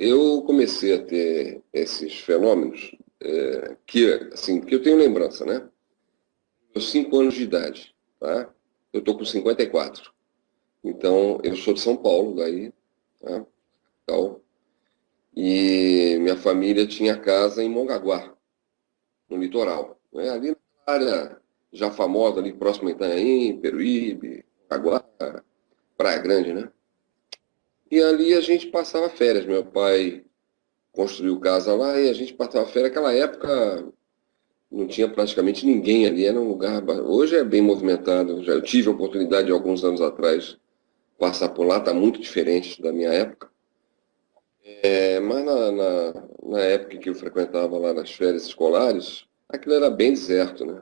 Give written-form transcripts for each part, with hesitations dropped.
eu comecei a ter esses fenômenos que eu tenho lembrança, né? Aos 5 anos de idade, tá? Eu estou com 54. Então, eu sou de São Paulo, daí, tá? Então, e minha família tinha casa em Mongaguá, no litoral, né? Ali na área já famosa, ali próximo a Itanhaém, Peruíbe, Mongaguá, Praia Grande, né? E ali a gente passava férias. Meu pai construiu casa lá e a gente passava férias. Naquela época não tinha praticamente ninguém ali, era um lugar. Hoje é bem movimentado. Já eu tive a oportunidade, alguns anos atrás, passar por lá, está muito diferente da minha época. Mas na época em que eu frequentava lá nas férias escolares, aquilo era bem deserto, né?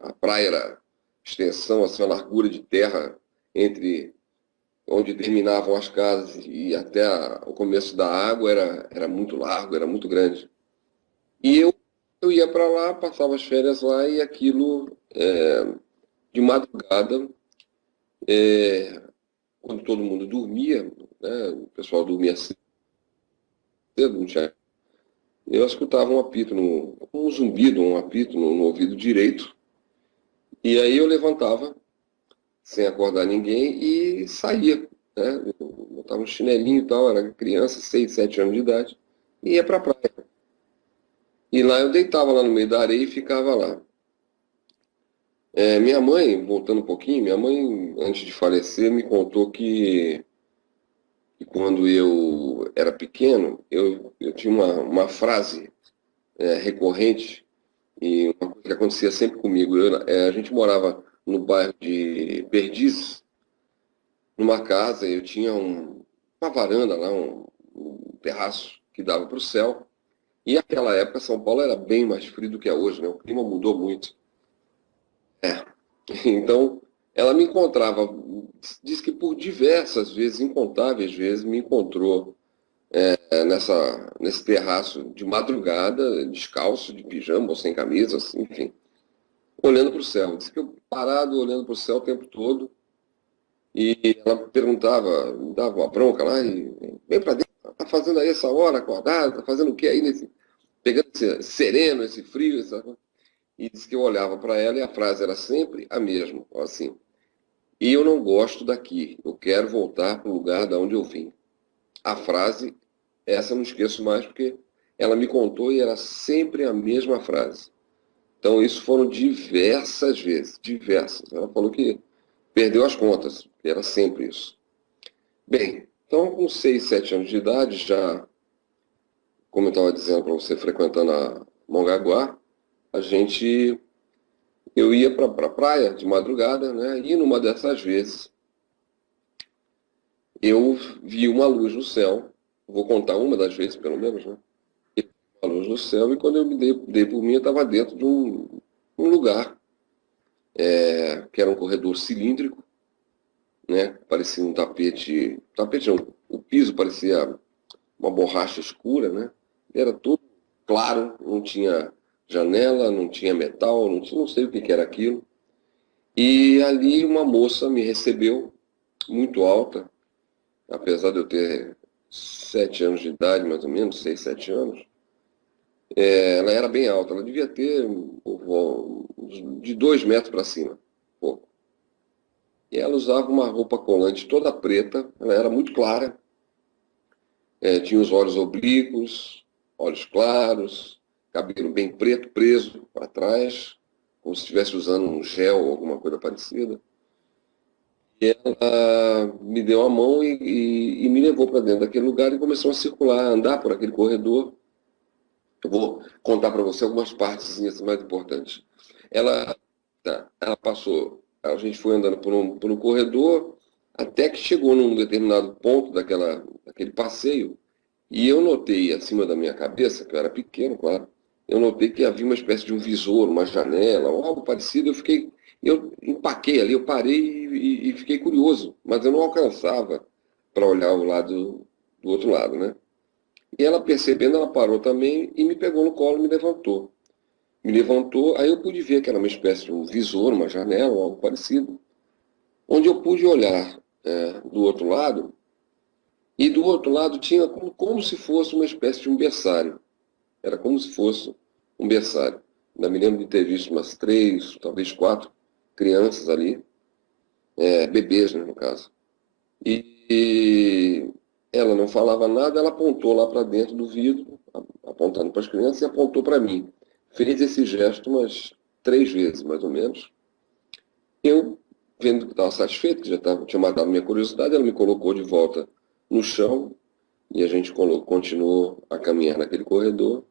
A praia era extensão, assim, uma largura de terra entre onde terminavam as casas e até o começo da água era muito largo, era muito grande. E eu ia para lá, passava as férias lá e aquilo, de madrugada, quando todo mundo dormia, né, o pessoal dormia cedo, não tinha, eu escutava um apito, um zumbido, um apito no ouvido direito, e aí eu levantava, sem acordar ninguém, e saía, né? Eu botava um chinelinho e tal, era criança, 6, 7 anos de idade, e ia para a praia. E lá eu deitava lá no meio da areia e ficava lá. Minha mãe, voltando um pouquinho, minha mãe, antes de falecer, me contou que quando eu era pequeno, eu tinha uma frase recorrente e uma coisa que acontecia sempre comigo. A gente morava no bairro de Perdizes, numa casa, eu tinha uma varanda lá, um terraço que dava para o céu. E naquela época São Paulo era bem mais frio do que é hoje, né? O clima mudou muito. É. Então, ela me encontrava, diz que por diversas vezes, incontáveis vezes, me encontrou nesse terraço de madrugada, descalço, de pijama ou sem camisa, assim, enfim, olhando para o céu. Diz que eu parado olhando para o céu o tempo todo e ela perguntava, me dava uma bronca lá e vem para dentro, tá fazendo aí essa hora acordado, tá fazendo o que aí pegando esse sereno, esse frio, e disse que eu olhava para ela e a frase era sempre a mesma, assim: "E eu não gosto daqui, eu quero voltar para o lugar da onde eu vim." A frase, essa eu não esqueço mais porque ela me contou e era sempre a mesma frase. Então, isso foram diversas vezes, diversas. Ela falou que perdeu as contas, era sempre isso. Bem, então com 6, 7 anos de idade, já, como eu estava dizendo para você, frequentando a Mongaguá, a gente, eu ia para a praia de madrugada, né? E numa dessas vezes, eu vi uma luz no céu, vou contar uma das vezes pelo menos, né? A luz no céu e quando eu me dei por mim, eu estava dentro de um lugar, que era um corredor cilíndrico, né? Parecia um tapete não, o piso parecia uma borracha escura, né? Era tudo claro, não tinha janela, não tinha metal, não sei o que era aquilo. E ali uma moça me recebeu, muito alta, apesar de eu ter 7 anos de idade, mais ou menos, 6, 7 anos. Ela era bem alta, ela devia ter de 2 metros para cima. Pô. E ela usava uma roupa colante toda preta, ela era muito clara, tinha os olhos oblíquos, olhos claros, cabelo bem preto, preso para trás, como se estivesse usando um gel ou alguma coisa parecida. E ela me deu a mão e me levou para dentro daquele lugar e começou a circular, a andar por aquele corredor. Eu vou contar para você algumas partes mais importantes. Ela, ela passou, a gente foi andando por um corredor até que chegou num determinado ponto daquele passeio e eu notei acima da minha cabeça, que eu era pequeno, claro, eu notei que havia uma espécie de um visor, uma janela, ou algo parecido. Eu empaquei ali, eu parei e fiquei curioso, mas eu não alcançava para olhar o lado do outro lado, né? E ela percebendo, ela parou também e me pegou no colo e me levantou. Me levantou, aí eu pude ver que era uma espécie de um visor, uma janela, ou algo parecido, onde eu pude olhar do outro lado E do outro lado tinha como se fosse uma espécie de um berçário. Era como se fosse um berçário. Ainda me lembro de ter visto umas 3, talvez 4 crianças ali, bebês, né, no caso. E ela não falava nada, ela apontou lá para dentro do vidro, apontando para as crianças, e apontou para mim. Fez esse gesto umas 3 vezes, mais ou menos. Eu, vendo que estava satisfeito, que tinha matado minha curiosidade, ela me colocou de volta no chão e a gente continuou a caminhar naquele corredor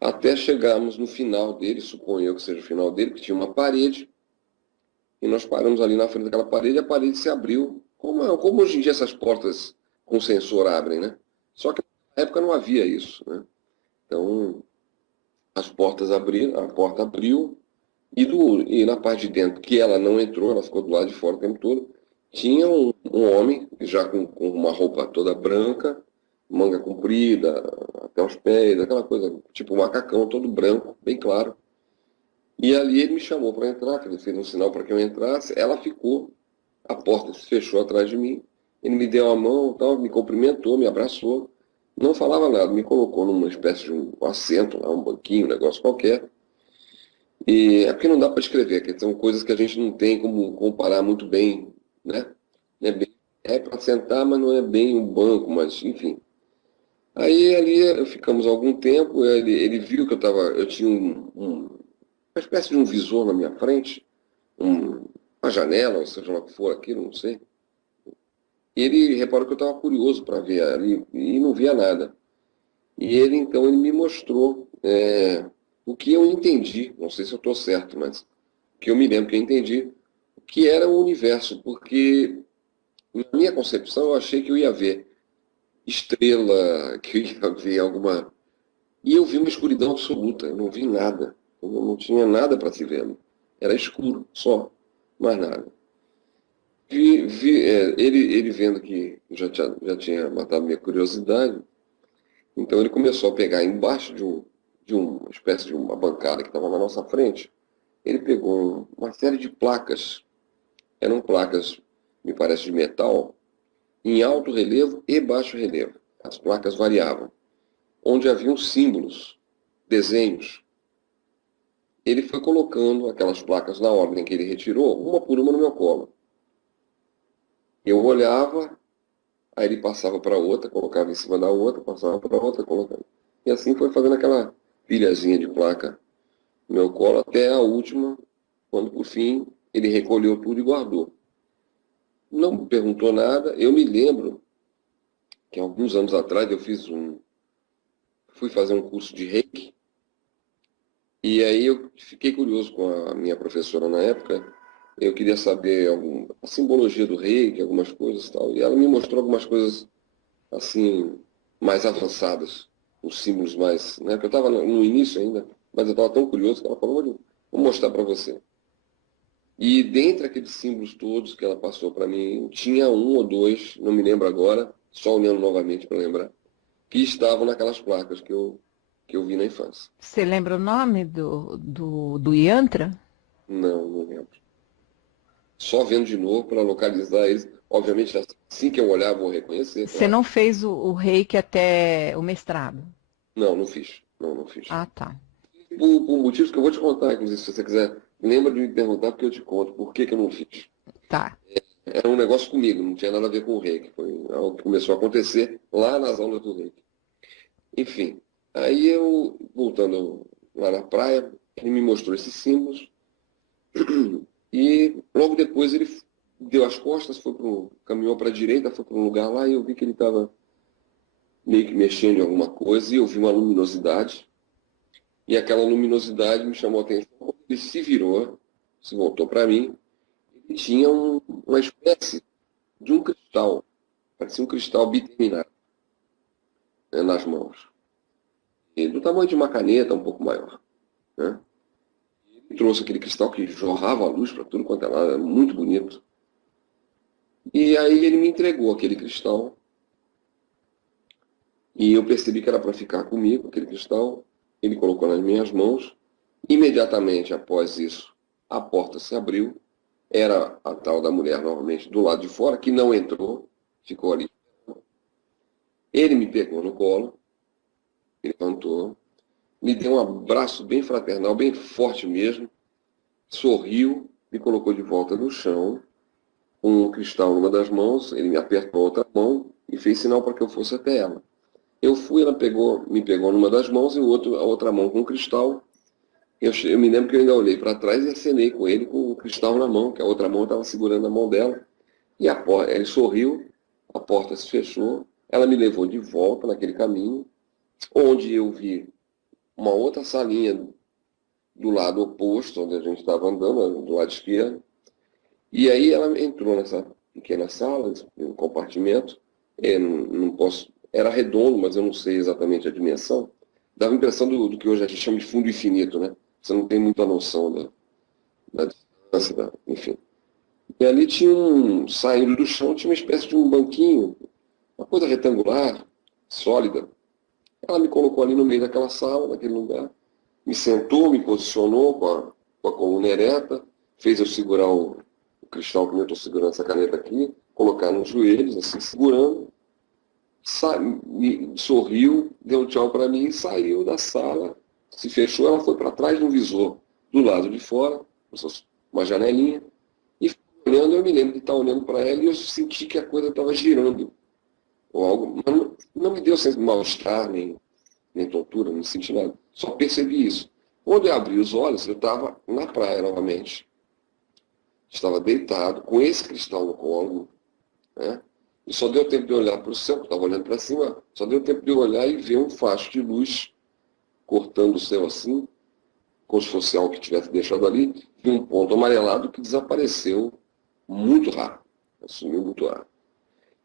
até chegarmos no final dele, suponho eu que seja o final dele, que tinha uma parede, e nós paramos ali na frente daquela parede e a parede se abriu, como hoje em dia essas portas com sensor abrem, né? Só que na época não havia isso, né? Então, as portas abriram, a porta abriu, e na parte de dentro, que ela não entrou, ela ficou do lado de fora o tempo todo, tinha um homem, já com uma roupa toda branca, manga comprida, até os pés, aquela coisa, tipo um macacão todo branco, bem claro. E ali ele me chamou para entrar, ele fez um sinal para que eu entrasse, ela ficou, a porta se fechou atrás de mim, ele me deu a mão, tal, me cumprimentou, me abraçou, não falava nada, me colocou numa espécie de um assento, lá, um banquinho, um negócio qualquer, e é porque não dá para escrever, que são coisas que a gente não tem como comparar muito bem, né? É para sentar, mas não é bem um banco, mas enfim. Aí ali ficamos algum tempo, ele viu que eu tinha uma espécie de um visor na minha frente, uma janela, ou seja lá o que for aquilo, não sei. E ele reparou que eu estava curioso para ver ali e não via nada. E ele me mostrou o que eu entendi, não sei se eu estou certo, mas o que eu me lembro que eu entendi, que era o universo, porque na minha concepção eu achei que eu ia ver estrela, que eu ia ver alguma. E eu vi uma escuridão absoluta, eu não vi nada, eu não tinha nada para se ver. Era escuro, só, mais nada. Ele vendo que já tinha matado minha curiosidade, então ele começou a pegar embaixo de uma espécie de uma bancada que estava na nossa frente, ele pegou uma série de placas, eram placas, me parece, de metal, em alto relevo e baixo relevo. As placas variavam, onde haviam símbolos, desenhos. Ele foi colocando aquelas placas na ordem que ele retirou, uma por uma no meu colo. Eu olhava, aí ele passava para outra, colocava em cima da outra, passava para outra, colocava. E assim foi fazendo aquela pilhazinha de placa no meu colo até a última, quando por fim ele recolheu tudo e guardou. Não me perguntou nada. Eu me lembro que alguns anos atrás fui fazer um curso de Reiki, e aí eu fiquei curioso com a minha professora na época. Eu queria saber a simbologia do reiki, algumas coisas e tal. E ela me mostrou algumas coisas assim mais avançadas, os símbolos mais, né? Porque eu estava no início ainda, mas eu estava tão curioso que ela falou, vou mostrar para você. E dentre aqueles símbolos todos que ela passou para mim, tinha um ou dois, não me lembro agora, só olhando novamente para lembrar, que estavam naquelas placas que eu vi na infância. Você lembra o nome do Yantra? Não, não lembro. Só vendo de novo para localizar eles. Obviamente, assim que eu olhar, vou reconhecer, Você claro. não fez o reiki até o mestrado? Não, não fiz. Não, não fiz. Ah, tá. Por motivos que eu vou te contar, inclusive, se você quiser, lembra de me perguntar, porque eu te conto por que eu não fiz. Tá. Era um negócio comigo, não tinha nada a ver com o reiki. Foi algo que começou a acontecer lá nas aulas do reiki. Enfim, aí eu, voltando lá na praia, ele me mostrou esses símbolos e logo depois ele deu as costas, caminhou para a direita, foi para um lugar lá e eu vi que ele estava meio que mexendo em alguma coisa e eu vi uma luminosidade. E aquela luminosidade me chamou a atenção. Quando ele se virou, se voltou para mim, ele tinha uma espécie de um cristal, parecia um cristal biterminado, né, nas mãos. E do tamanho de uma caneta, um pouco maior. Né? Ele trouxe aquele cristal que jorrava a luz para tudo quanto é lado, era muito bonito. E aí ele me entregou aquele cristal e eu percebi que era para ficar comigo, aquele cristal. Ele colocou nas minhas mãos. Imediatamente após isso, a porta se abriu. Era a tal da mulher novamente do lado de fora, que não entrou, ficou ali. Ele me pegou no colo, me levantou, me deu um abraço bem fraternal, bem forte mesmo, sorriu, me colocou de volta no chão, com um cristal numa das mãos, ele me apertou a outra mão e fez sinal para que eu fosse até ela. Eu fui, ela me pegou numa das mãos e a outra mão com o cristal. Eu me lembro que eu ainda olhei para trás e acenei com ele com o cristal na mão, que a outra mão estava segurando a mão dela. E ele sorriu, a porta se fechou, ela me levou de volta naquele caminho, onde eu vi uma outra salinha do lado oposto, onde a gente estava andando, do lado esquerdo. E aí ela entrou nessa pequena sala, um compartimento. Não posso, era redondo, mas eu não sei exatamente a dimensão. Dava a impressão do que hoje a gente chama de fundo infinito, né? Você não tem muita noção da distância, enfim. E ali tinha saindo do chão, tinha uma espécie de um banquinho, uma coisa retangular, sólida. Ela me colocou ali no meio daquela sala, naquele lugar, me sentou, me posicionou com a coluna ereta, fez eu segurar o cristal que eu estou segurando essa caneta aqui, colocar nos joelhos, assim, segurando, sorriu, deu um tchau para mim e saiu da sala, se fechou, ela foi para trás do visor, do lado de fora, uma janelinha, e olhando, eu me lembro de estar olhando para ela e eu senti que a coisa estava girando, ou algo, mas não me deu mal-estar, nem tontura, não senti nada. Só percebi isso. Quando eu abri os olhos, eu estava na praia novamente. Estava deitado, com esse cristal no colo, né? E só deu tempo de olhar para o céu, estava olhando para cima, só deu tempo de olhar e ver um facho de luz cortando o céu assim, como se fosse algo que tivesse deixado ali, e um ponto amarelado que desapareceu muito rápido, sumiu muito rápido.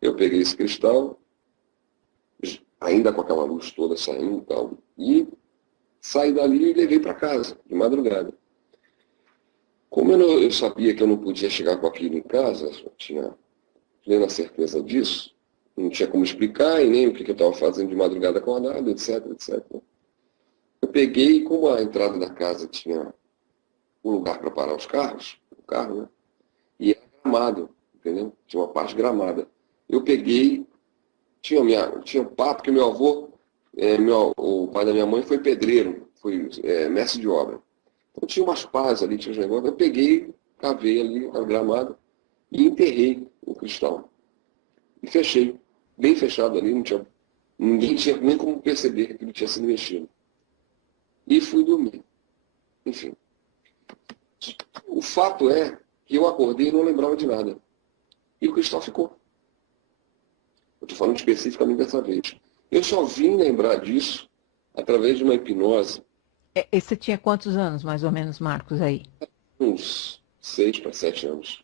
Eu peguei esse cristal, ainda com aquela luz toda saindo e tal, e saí dali e levei para casa, de madrugada. Como eu sabia que eu não podia chegar com aquilo em casa, eu tinha plena certeza disso, não tinha como explicar e nem o que eu estava fazendo de madrugada acordado, etc, etc. Eu peguei, e como a entrada da casa tinha um lugar para parar os carros, o carro, né? E era gramado, entendeu? Tinha uma parte gramada. Eu peguei, tinha um papo que meu avô, o pai da minha mãe foi pedreiro, foi mestre de obra. Então tinha umas pás ali, tinha uns negócios. Eu peguei, cavei ali a gramada e enterrei o cristal. E fechei, bem fechado ali, ninguém tinha nem como perceber que aquilo tinha sido mexido. E fui dormir. Enfim. O fato é que eu acordei e não lembrava de nada. E o cristal ficou. Eu estou falando especificamente dessa vez. Eu só vim lembrar disso através de uma hipnose, E você tinha quantos anos, mais ou menos, Marcos, aí? uns 6 para 7 anos.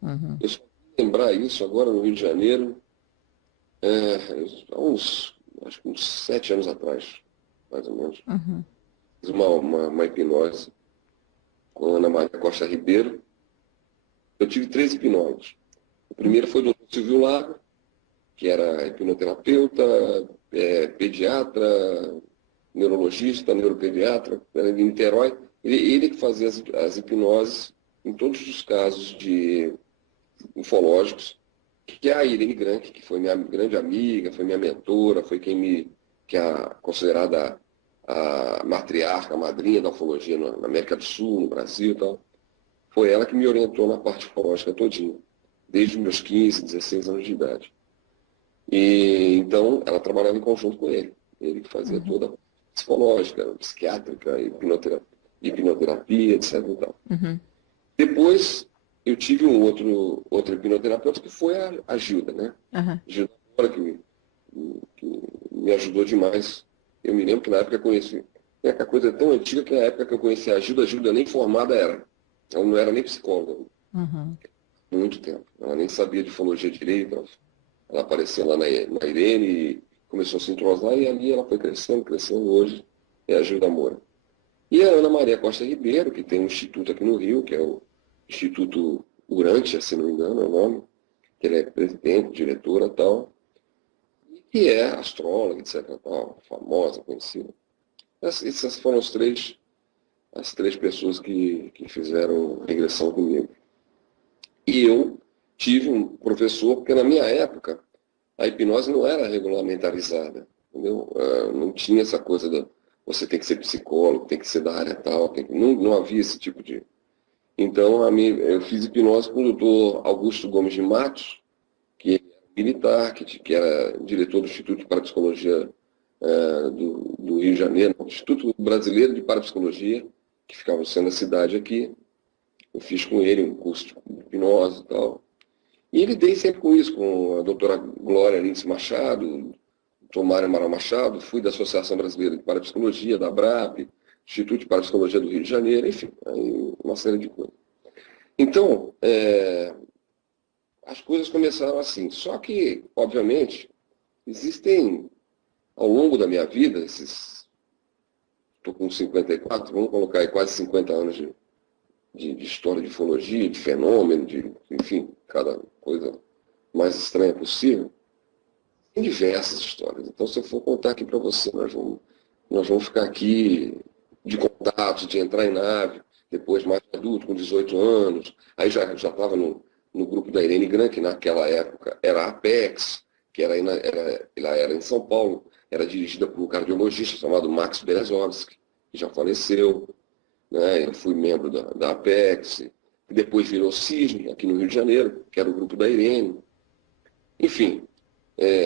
Uhum, Eu só vim lembrar isso agora no Rio de Janeiro, há acho que uns 7 anos atrás, mais ou menos. uhum, Fiz uma hipnose com a Ana Maria Costa Ribeiro. Eu tive 3 hipnoses. O uhum, primeiro foi do Dr. Silvio Lago, que era hipnoterapeuta, pediatra, neurologista, neuropediatra, era de Niterói. Ele que fazia as hipnoses em todos os casos de ufológicos, que é a Irene Grank, que foi minha grande amiga, foi minha mentora, foi que é considerada a matriarca, a madrinha da ufologia na América do Sul, no Brasil e tal. Foi ela que me orientou na parte ufológica todinha, desde os meus 15, 16 anos de idade. E então ela trabalhava em conjunto com ele. Ele que fazia uhum, toda a psicológica, psiquiátrica, hipnoterapia, etc. E tal. uhum, Depois eu tive outro hipnoterapeuta que foi a Gilda, né? uhum. Gilda que me ajudou demais. Eu me lembro que na época eu conheci. A coisa é tão antiga que na época que eu conheci a Gilda nem formada era. Ela não era nem psicóloga, Uhum. há muito tempo. Ela nem sabia de ufologia direito. Ela apareceu lá na Irene e começou a se entrosar e ali ela foi crescendo, crescendo. Hoje é a Gilda Moura. E a Ana Maria Costa Ribeiro, que tem um instituto aqui no Rio, que é o Instituto Urântia, se não me engano é o nome, que ele é presidente, diretora e tal, e que é astróloga, etc. Tal, famosa, conhecida. Essas foram as três pessoas que fizeram regressão comigo. E eu tive um professor, porque na minha época a hipnose não era regulamentarizada, entendeu? Não tinha essa coisa da você tem que ser psicólogo, tem que ser da área tal, não havia esse tipo de... Então, eu fiz hipnose com o doutor Augusto Gomes de Matos, que era militar, que era diretor do Instituto de Parapsicologia do Rio de Janeiro, Instituto Brasileiro de Parapsicologia, que ficava sendo a cidade aqui. Eu fiz com ele um curso de hipnose e tal. E ele dei sempre com isso, com a doutora Glória Lindsay Machado, o doutor Mário Amaral Machado, fui da Associação Brasileira de Parapsicologia, da ABRAP, Instituto de Parapsicologia do Rio de Janeiro, enfim, uma série de coisas. Então, as coisas começaram assim. Só que, obviamente, existem, ao longo da minha vida, estou com 54, vamos colocar aí quase 50 anos de história de ufologia, de fenômeno, enfim, cada coisa mais estranha possível. Tem diversas histórias. Então, se eu for contar aqui para você, nós vamos ficar aqui de contato, de entrar em nave, depois mais adulto, com 18 anos. Aí já estava no grupo da Irene Gran, que naquela época era a Apex, que ela era em São Paulo, era dirigida por um cardiologista chamado Max Berezovsky, que já faleceu. Né? Eu fui membro da Apex, que depois virou Cisne, aqui no Rio de Janeiro, que era o grupo da Irene. Enfim,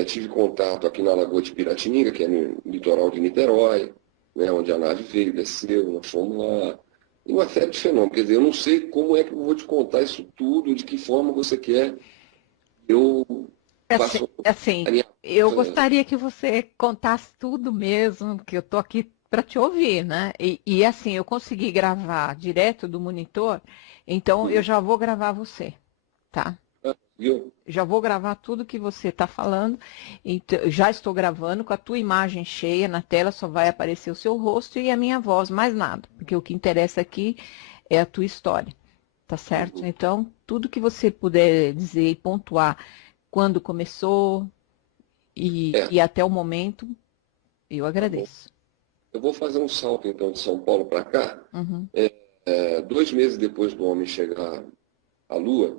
tive contato aqui na Lagoa de Piratininga, que é no litoral de Niterói, né, onde a nave veio, desceu, nós fomos lá. E uma série de fenômenos. Quer dizer, eu não sei como é que eu vou te contar isso tudo, de que forma você quer. Eu faço Assim, a minha... eu gostaria que você contasse tudo mesmo, que eu tô aqui para te ouvir, né? E assim, eu consegui gravar direto do monitor, então eu já vou gravar você, tá? Viu? Já vou gravar tudo que você está falando. Então, já estou gravando com a tua imagem cheia na tela, só vai aparecer o seu rosto e a minha voz, mais nada, porque o que interessa aqui é a tua história, tá certo? Então, tudo que você puder dizer e pontuar quando começou e até o momento, eu agradeço. Eu vou fazer um salto, então, de São Paulo para cá. Uhum. 2 meses depois do homem chegar à Lua,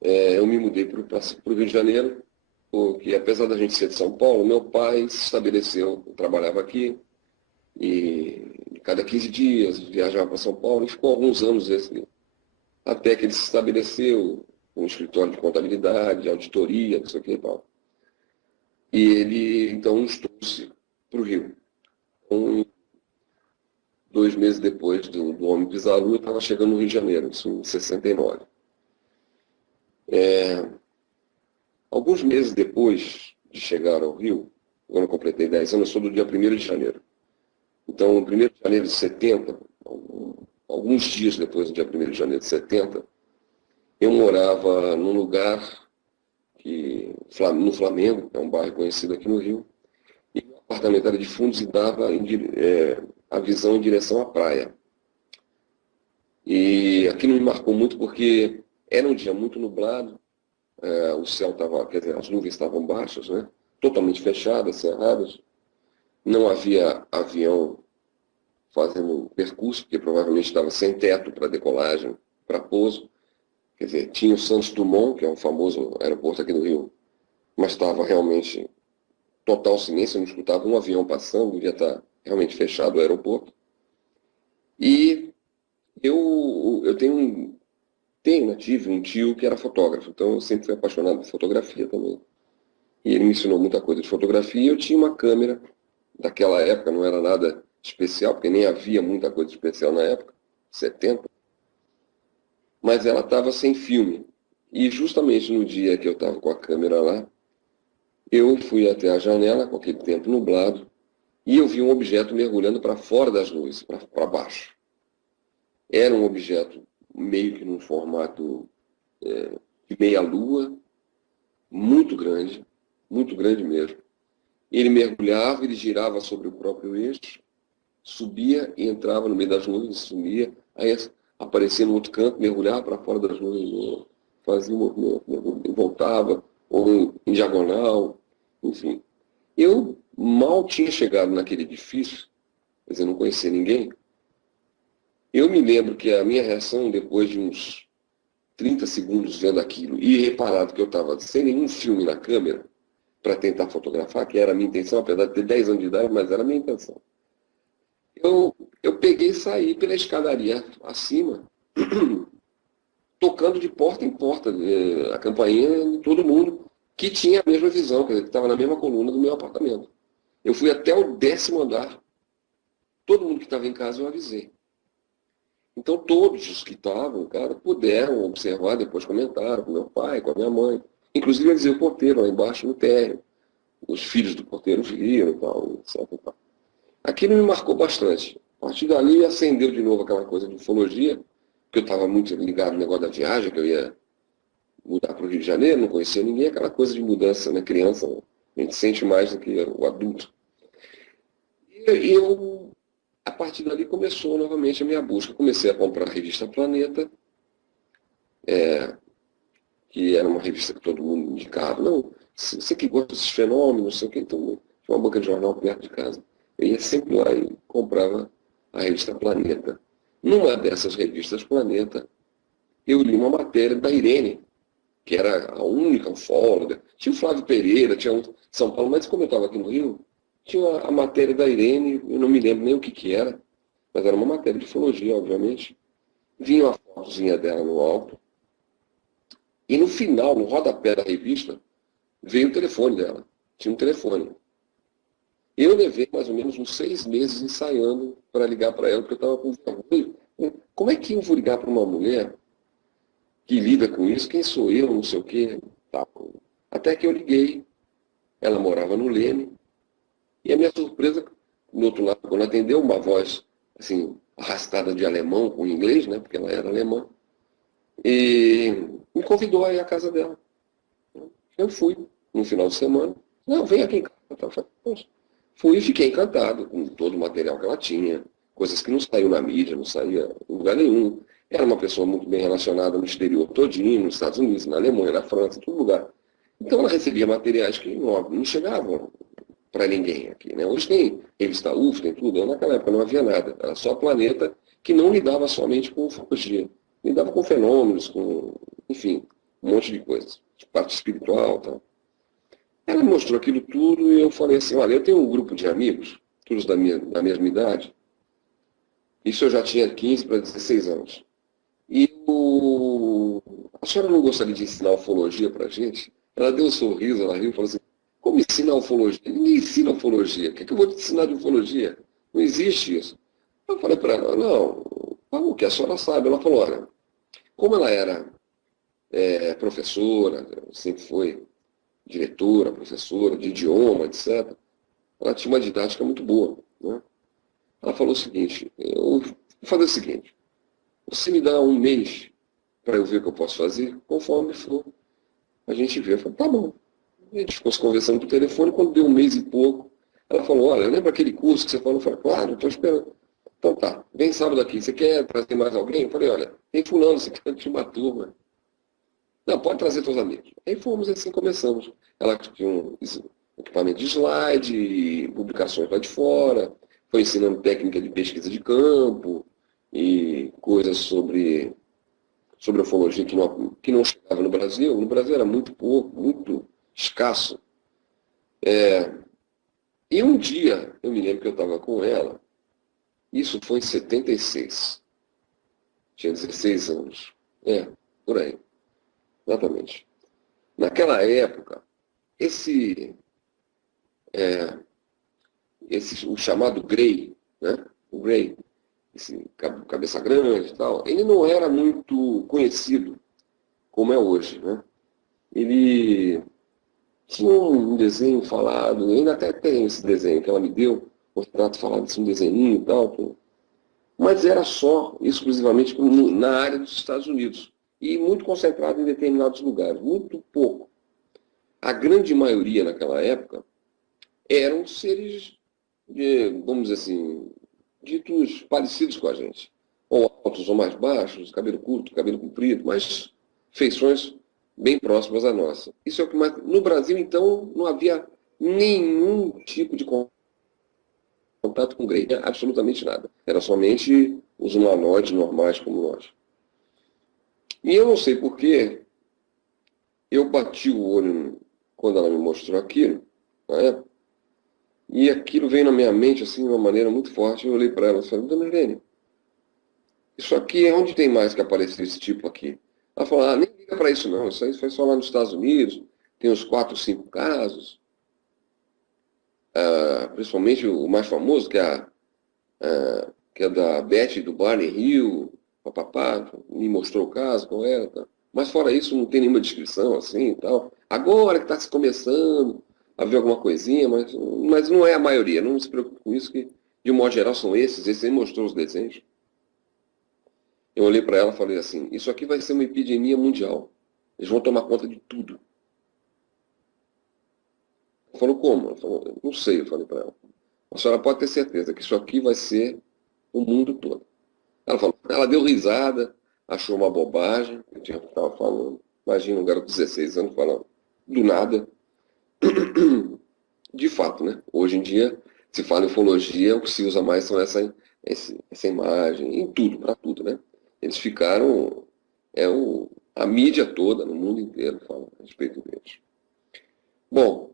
eu me mudei para o Rio de Janeiro, porque apesar da gente ser de São Paulo, meu pai se estabeleceu, eu trabalhava aqui, e cada 15 dias viajava para São Paulo, e ficou alguns anos até que ele se estabeleceu com um escritório de contabilidade, de auditoria, não sei o que e tal. E ele, então, nos trouxe para o Rio. Então, 2 meses depois do homem pisar a Lua, eu estava chegando no Rio de Janeiro, isso em 69. Alguns meses depois de chegar ao Rio, quando eu completei 10 anos, eu sou do dia 1º de janeiro. Então, no 1º de janeiro de 70, alguns dias depois do dia 1º de janeiro de 70, eu morava num lugar no Flamengo, que é um bairro conhecido aqui no Rio, e o apartamento era de fundos e dava a visão em direção à praia. E aquilo me marcou muito porque era um dia muito nublado, o céu estava, quer dizer, as nuvens estavam baixas, né? Totalmente fechadas, cerradas. Não havia avião fazendo percurso, porque provavelmente estava sem teto para decolagem, para pouso. Quer dizer, tinha o Santos Dumont, que é um famoso aeroporto aqui do Rio, mas estava realmente total silêncio, eu não escutava um avião passando, devia estar realmente fechado o aeroporto. E eu tive um tio que era fotógrafo, então eu sempre fui apaixonado por fotografia também. E ele me ensinou muita coisa de fotografia, e eu tinha uma câmera, daquela época não era nada especial, porque nem havia muita coisa especial na época, 70, mas ela estava sem filme. E justamente no dia que eu estava com a câmera lá, eu fui até a janela, com aquele tempo nublado, e eu vi um objeto mergulhando para fora das luzes, para baixo. Era um objeto meio que num formato de meia-lua, muito grande mesmo. Ele mergulhava, ele girava sobre o próprio eixo, subia e entrava no meio das nuvens, sumia, aí aparecia no outro canto, mergulhava para fora das nuvens, fazia um movimento, voltava, ou em diagonal, enfim. Eu mal tinha chegado naquele edifício, quer dizer, não conhecia ninguém. Eu me lembro que a minha reação, depois de uns 30 segundos vendo aquilo, e reparado que eu estava sem nenhum filme na câmera, para tentar fotografar, que era a minha intenção, apesar de ter 10 anos de idade, mas era a minha intenção. Eu peguei e saí pela escadaria acima, tocando de porta em porta a campainha de todo mundo que tinha a mesma visão, quer dizer, que estava na mesma coluna do meu apartamento. Eu fui até o 10º andar. Todo mundo que estava em casa eu avisei. Então todos os que estavam, cara, puderam observar, depois comentaram com meu pai, com a minha mãe. Inclusive eu avisei o porteiro lá embaixo no térreo. Os filhos do porteiro viram e tal, etc. E tal. Aquilo me marcou bastante. A partir dali acendeu de novo aquela coisa de ufologia, porque eu estava muito ligado no negócio da viagem, que eu ia mudar para o Rio de Janeiro, não conhecia ninguém, aquela coisa de mudança, né? Criança, né? A gente sente mais do que o adulto. E eu, a partir dali, começou novamente a minha busca. Comecei a comprar a revista Planeta, que era uma revista que todo mundo indicava. Não, você que gosta desses fenômenos, não sei o que, então tinha uma banca de jornal perto de casa. Eu ia sempre lá e comprava a revista Planeta. Numa dessas revistas Planeta, eu li uma matéria da Irene, que era a única ufóloga. Tinha o Flávio Pereira, tinha um São Paulo, mas como eu estava aqui no Rio, tinha a matéria da Irene, eu não me lembro nem o que era, mas era uma matéria de ufologia, obviamente. Vinha uma fotozinha dela no alto, e no final, no rodapé da revista, veio o telefone dela. Tinha um telefone. Eu levei mais ou menos uns 6 meses ensaiando para ligar para ela, porque eu estava com vergonha. Como é que eu vou ligar para uma mulher que lida com isso? Quem sou eu? Não sei o quê. Tá. Até que eu liguei. Ela morava no Leme. E a minha surpresa, do outro lado, quando atendeu, uma voz assim, arrastada de alemão com inglês, né? Porque ela era alemã. E me convidou a ir à casa dela. Eu fui no final de semana. Não, vem aqui em casa. Fui e fiquei encantado com todo o material que ela tinha, coisas que não saiu na mídia, não saía em lugar nenhum. Era uma pessoa muito bem relacionada no exterior todinho, nos Estados Unidos, na Alemanha, na França, em todo lugar. Então ela recebia materiais que não chegavam para ninguém aqui. Né? Hoje tem revista UF, tem tudo. Naquela época não havia nada. Era só Planeta, que não lidava somente com ufologia. Lidava com fenômenos, com, enfim, um monte de coisas. Parte espiritual e tal. Ela mostrou aquilo tudo e eu falei assim, olha, eu tenho um grupo de amigos, todos da mesma idade, isso eu já tinha 15 para 16 anos. E a senhora não gostaria de ensinar ufologia para a gente? Ela deu um sorriso, ela riu e falou assim, como ensinar ufologia? Ninguém ensina ufologia. O que eu vou te ensinar de ufologia? Não existe isso. Eu falei para ela, não, o que a senhora sabe? Ela falou, olha, como ela era professora, sempre foi diretora, professora de idioma, etc., ela tinha uma didática muito boa. Né? Ela falou o seguinte, eu vou fazer o seguinte, você me dá um mês para eu ver o que eu posso fazer, conforme for, a gente vê. Eu falei, tá bom. A gente ficou se conversando por telefone, quando deu um mês e pouco, ela falou, olha, lembra aquele curso que você falou? Eu falei, claro, estou esperando. Então tá, vem sábado aqui, você quer trazer mais alguém? Eu falei, olha, tem fulano, você quer de uma turma. Não, pode trazer seus amigos. Aí fomos assim, começamos. Ela tinha um equipamento de slide, publicações lá de fora, foi ensinando técnica de pesquisa de campo e coisas sobre ufologia que não chegava no Brasil. No Brasil era muito pouco, muito escasso. E um dia, eu me lembro que eu estava com ela, isso foi em 76. Tinha 16 anos. Por aí, exatamente. Naquela época, esse o chamado Grey, né? O Grey, esse cabeça grande e tal, ele não era muito conhecido como é hoje, né? Ele tinha um desenho falado, ainda até tem esse desenho que ela me deu, um retrato falado de um desenhinho e tal, mas era só, exclusivamente na área dos Estados Unidos e muito concentrado em determinados lugares, muito pouco. A grande maioria naquela época eram seres, vamos dizer assim, ditos parecidos com a gente. Ou altos ou mais baixos, cabelo curto, cabelo comprido, mas feições bem próximas à nossa. Isso é o que mais... No Brasil, então, não havia nenhum tipo de contato com Grey, absolutamente nada. Era somente os humanoides normais como nós. E eu não sei porquê, eu bati o olho quando ela me mostrou aquilo, na época, e aquilo veio na minha mente assim de uma maneira muito forte. Eu olhei para ela e falei, dona Irene, isso aqui é onde tem mais que aparecer esse tipo aqui? Ela falou, nem liga para isso não, isso aí foi só lá nos Estados Unidos, tem uns 4, 5 casos, principalmente o mais famoso, que é da Beth do Barney Hill, papapá, me mostrou o caso, qual era, tá? Mas fora isso, não tem nenhuma descrição assim e tal. Agora que está se começando a ver alguma coisinha, mas não é a maioria, não se preocupe com isso, que de um modo geral são esses aí mostrou os desenhos. Eu olhei para ela e falei assim, isso aqui vai ser uma epidemia mundial. Eles vão tomar conta de tudo. Ela falou, como? Ela falou, não sei, eu falei para ela. A senhora pode ter certeza que isso aqui vai ser o mundo todo. Ela falou, ela deu risada, achou uma bobagem, eu estava falando. Imagina um garoto de 16 anos falando do nada. De fato, né? Hoje em dia, se fala em ufologia, o que se usa mais são essa imagem, em tudo, para tudo, né? Eles ficaram, a mídia toda, no mundo inteiro, fala a respeito deles. Bom,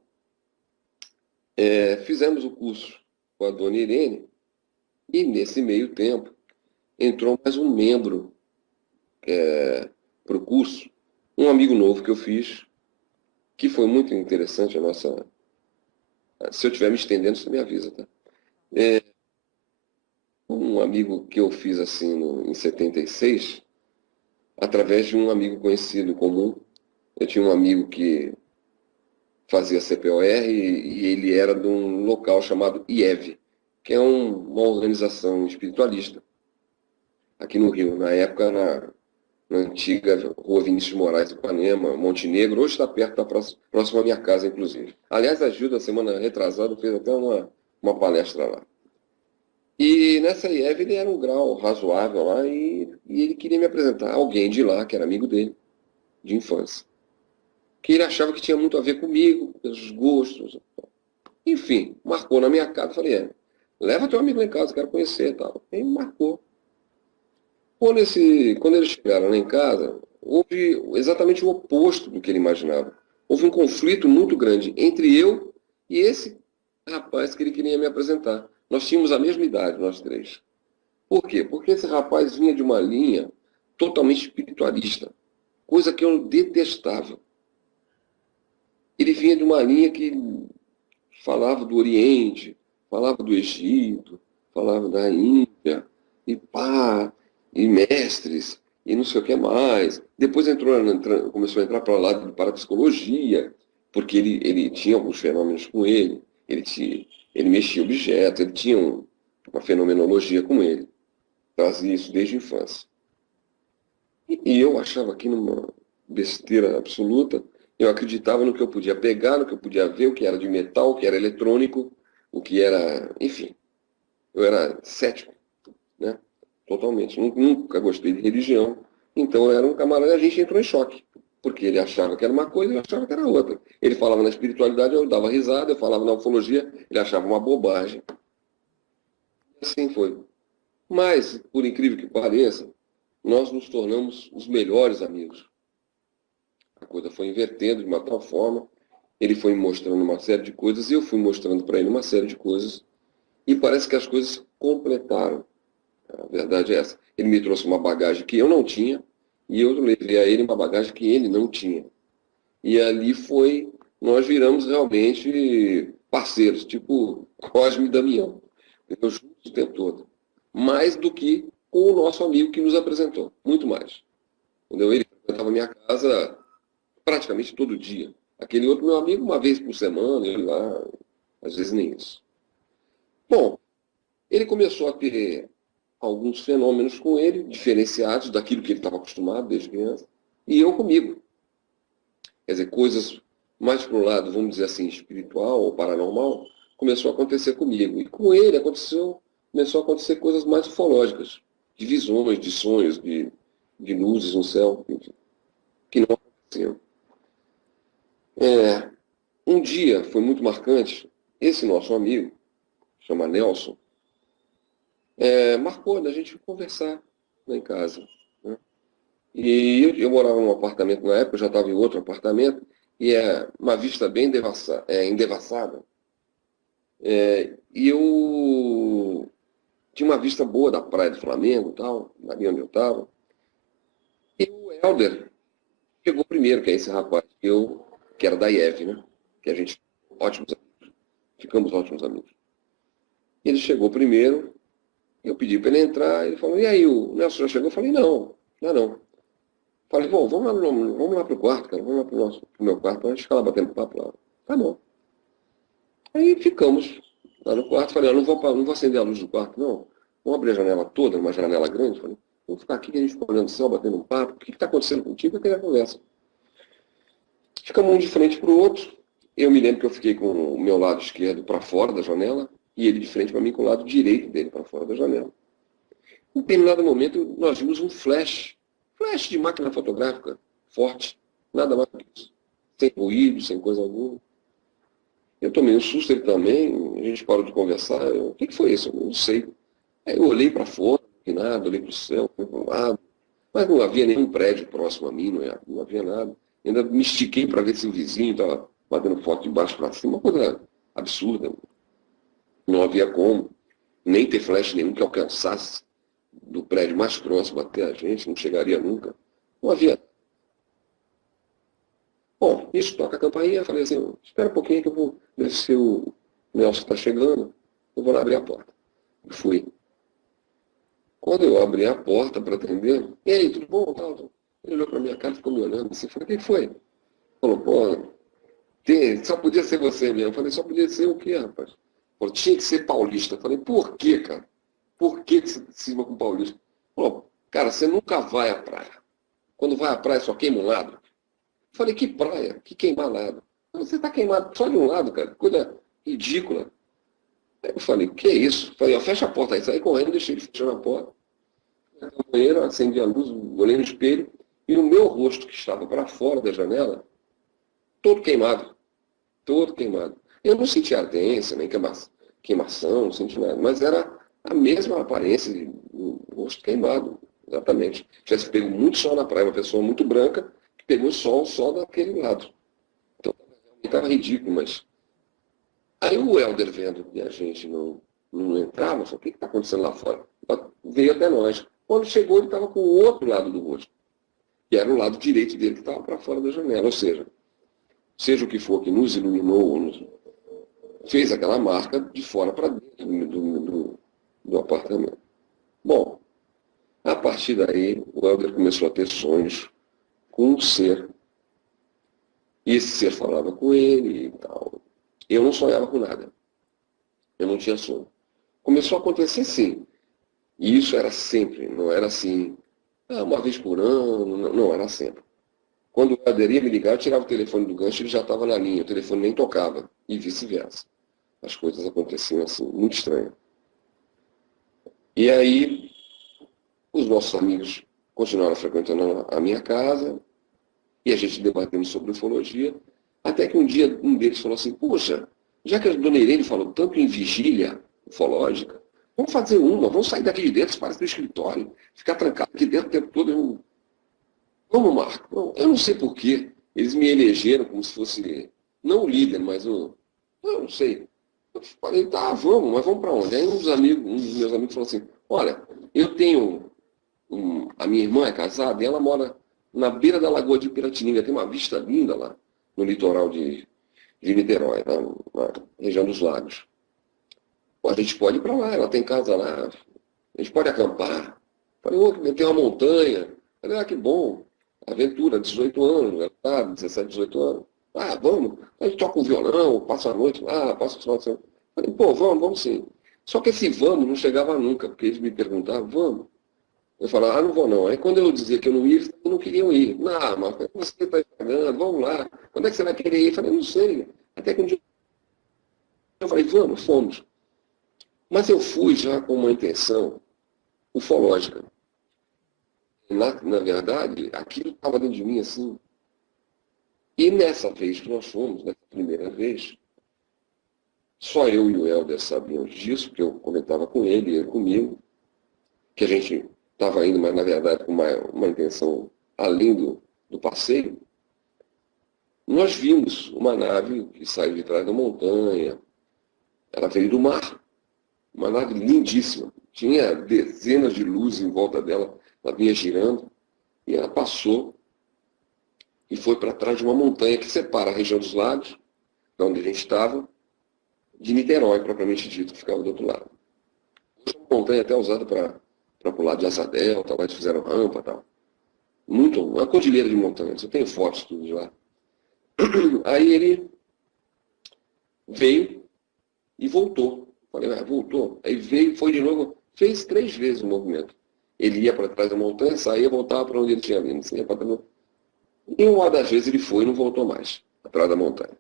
fizemos o curso com a dona Irene, e nesse meio tempo entrou mais um membro para o curso, um amigo novo que eu fiz, que foi muito interessante a nossa. Se eu estiver me estendendo, você me avisa, tá? Um amigo que eu fiz assim em 76, através de um amigo conhecido em comum. Eu tinha um amigo que fazia CPOR e ele era de um local chamado IEV, que é uma organização espiritualista aqui no Rio, na época na antiga Rua Vinícius de Moraes, Ipanema, Montenegro, hoje está perto, está próximo à minha casa, inclusive. Aliás, a Gilda, semana retrasada, fez até uma palestra lá. E nessa IEV ele era um grau razoável lá e ele queria me apresentar alguém de lá, que era amigo dele, de infância. Que ele achava que tinha muito a ver comigo, pelos gostos. Enfim, marcou na minha casa, falei, leva teu amigo lá em casa, quero conhecer e tal. E marcou. Quando eles chegaram lá em casa, houve exatamente o oposto do que ele imaginava. Houve um conflito muito grande entre eu e esse rapaz que ele queria me apresentar. Nós tínhamos a mesma idade, nós três. Por quê? Porque esse rapaz vinha de uma linha totalmente espiritualista, coisa que eu detestava. Ele vinha de uma linha que falava do Oriente, falava do Egito, falava da Índia, e pá, e mestres, e não sei o que mais. Depois começou a entrar para o lado de parapsicologia, porque ele tinha alguns fenômenos com ele, ele mexia objetos, ele tinha uma fenomenologia com ele. Trazia isso desde a infância. E eu achava aquilo uma besteira absoluta. Eu acreditava no que eu podia pegar, no que eu podia ver, o que era de metal, o que era eletrônico, o que era. Enfim, eu era cético, né? Totalmente. Nunca gostei de religião. Então eu era um camarada, a gente entrou em choque. Porque ele achava que era uma coisa e eu achava que era outra. Ele falava na espiritualidade, eu dava risada, eu falava na ufologia, ele achava uma bobagem. E assim foi. Mas, por incrível que pareça, nós nos tornamos os melhores amigos. A coisa foi invertendo de uma tal forma, ele foi me mostrando uma série de coisas e eu fui mostrando para ele uma série de coisas e parece que as coisas completaram. A verdade é essa. Ele me trouxe uma bagagem que eu não tinha e eu levei a ele uma bagagem que ele não tinha. E ali nós viramos realmente parceiros, tipo Cosme e Damião. Eu juntos o tempo todo. Mais do que com o nosso amigo que nos apresentou, muito mais. Entendeu? Ele frequentava a minha casa praticamente todo dia. Aquele outro meu amigo, uma vez por semana, ele lá, às vezes nem isso. Bom, ele começou a ter alguns fenômenos com ele, diferenciados daquilo que ele estava acostumado desde criança, e eu comigo. Quer dizer, coisas mais para o lado, vamos dizer assim, espiritual ou paranormal, começou a acontecer comigo. E com ele começou a acontecer coisas mais ufológicas, de visões, de sonhos, de luzes no céu, que não aconteciam. Um dia foi muito marcante, esse nosso amigo, chama Nelson, marcou da gente conversar lá em casa. Né? E eu morava num apartamento na época, eu já estava em outro apartamento, e é uma vista bem endevassada. E eu tinha uma vista boa da praia do Flamengo, tal, ali onde eu estava. E o Helder chegou primeiro, que é esse rapaz que era da IEV, né? Que a gente, ótimos amigos, ficamos ótimos amigos. Ele chegou primeiro, eu pedi para ele entrar, ele falou, e aí, o Nelson já chegou? Eu falei, não, não, não. Falei, bom, vamos lá pro quarto, cara, vamos lá pro meu quarto, pra gente ficar lá batendo papo lá. Tá bom. Aí ficamos lá no quarto, falei, não vou acender a luz do quarto, não. Vamos abrir a janela toda, uma janela grande. Falei, vamos ficar aqui, a gente fica olhando o céu, batendo um papo. O que está acontecendo contigo? Eu queria conversa. Ficamos um de frente para o outro. Eu me lembro que eu fiquei com o meu lado esquerdo para fora da janela e ele de frente para mim com o lado direito dele para fora da janela. Em determinado momento, nós vimos um flash. Flash de máquina fotográfica, forte. Nada mais do que isso. Sem ruído, sem coisa alguma. Eu tomei um susto, ele também, a gente parou de conversar. O que foi isso? Eu não sei. Aí eu olhei para fora, não vi nada, olhei para o céu, fui para o lado, mas não havia nenhum prédio próximo a mim, não havia nada. Ainda me estiquei para ver se o vizinho estava batendo foto de baixo para cima, uma coisa absurda. Não havia como, nem ter flash nenhum que alcançasse do prédio mais próximo até a gente, não chegaria nunca. Não havia. Bom, isso toca a campainha, falei assim, espera um pouquinho que eu vou ver se o Nelson está chegando, eu vou lá abrir a porta. E fui. Quando eu abri a porta para atender, e aí, tudo bom? Ele olhou para minha cara e ficou me olhando assim, falei, o que foi? Falou, pô, só podia ser você mesmo. Eu falei, só podia ser o quê, rapaz? Falou, tinha que ser paulista. Eu falei, por quê, cara? Por que você se cisma com paulista? Falou, cara, você nunca vai à praia. Quando vai à praia só queima um lado. Eu falei, que praia? Que queimar lado? Você está queimado só de um lado, cara. Coisa ridícula. Aí eu falei, que é isso? Eu falei, ó, fecha a porta aí. Saí correndo, deixei ele fechando a porta. No banheiro, acendi a luz, olhei no espelho, e o meu rosto, que estava para fora da janela, todo queimado, todo queimado. Eu não senti ardência, nem queimação, não senti nada, mas era a mesma aparência, o rosto queimado, exatamente. Tivesse pego muito sol na praia, uma pessoa muito branca, que pegou sol só daquele lado. Então, estava ridículo, mas... Aí o Helder, vendo que a gente não entrava, falou, o que está acontecendo lá fora? Veio até nós. Quando chegou, ele estava com o outro lado do rosto, que era o lado direito dele, que estava para fora da janela. Ou seja o que for que nos iluminou, fez aquela marca de fora para dentro do apartamento. Bom, a partir daí, o Helder começou a ter sonhos com um ser. E esse ser falava com ele e tal. Eu não sonhava com nada. Eu não tinha sonho. Começou a acontecer sim. E isso era sempre, não era assim, uma vez por ano, não, era sempre. Quando o Helder ia me ligar, eu tirava o telefone do gancho, ele já estava na linha, o telefone nem tocava, e vice-versa. As coisas aconteciam assim, muito estranho. E aí, os nossos amigos continuaram frequentando a minha casa, e a gente debatendo sobre ufologia, até que um dia um deles falou assim, poxa, já que a dona Irene falou tanto em vigília ufológica, vamos fazer uma, vamos sair daqui de dentro, para o escritório, ficar trancado aqui dentro o tempo todo. Vamos, Marco. Eu não sei porquê. Eles me elegeram como se fosse, não o líder, mas o. Eu não sei. Eu falei, tá, vamos, mas vamos para onde? Aí um dos meus amigos falou assim, olha, eu tenho. A minha irmã é casada e ela mora na beira da Lagoa de Piratininga. Tem uma vista linda lá, no litoral de Niterói, na região dos lagos. Pô, a gente pode ir para lá, ela tem casa lá, a gente pode acampar. Falei, tem uma montanha. Falei, que bom. Aventura, 18 anos, ela tá, 17, 18 anos. Ah, vamos. A gente toca um violão, passa a noite lá, passa o final de semana. Falei, pô, vamos sim. Só que esse vamos não chegava nunca, porque eles me perguntavam, vamos. Eu falava, não vou não. Aí quando eu dizia que eu não ia, eles não queriam ir. Não, mas você está pagando, vamos lá. Quando é que você vai querer ir? Eu falei, não sei. Até que um dia eu falei, vamos, fomos. Mas eu fui já com uma intenção ufológica. Na verdade, aquilo estava dentro de mim assim. E nessa vez que nós fomos, nessa primeira vez, só eu e o Helder sabíamos disso, porque eu comentava com ele, ele comigo, que a gente estava indo, mas na verdade com uma intenção além do passeio. nós vimos uma nave que saiu de trás da montanha, ela veio do mar, uma nave lindíssima, tinha dezenas de luzes em volta dela, ela vinha girando, e ela passou e foi para trás de uma montanha que separa a região dos lagos, de onde a gente estava, de Niterói, propriamente dito, que ficava do outro lado. Uma montanha até usada para pular de asa delta, lá eles fizeram rampa e tal. Muito, uma cordilheira de montanhas, eu tenho fotos tudo de lá. Aí ele veio e voltou. Falei, voltou. Aí veio, foi de novo, fez 3 vezes o movimento. Ele ia para trás da montanha, saía, voltava para onde ele tinha vindo. E uma das vezes ele foi e não voltou mais, atrás da montanha.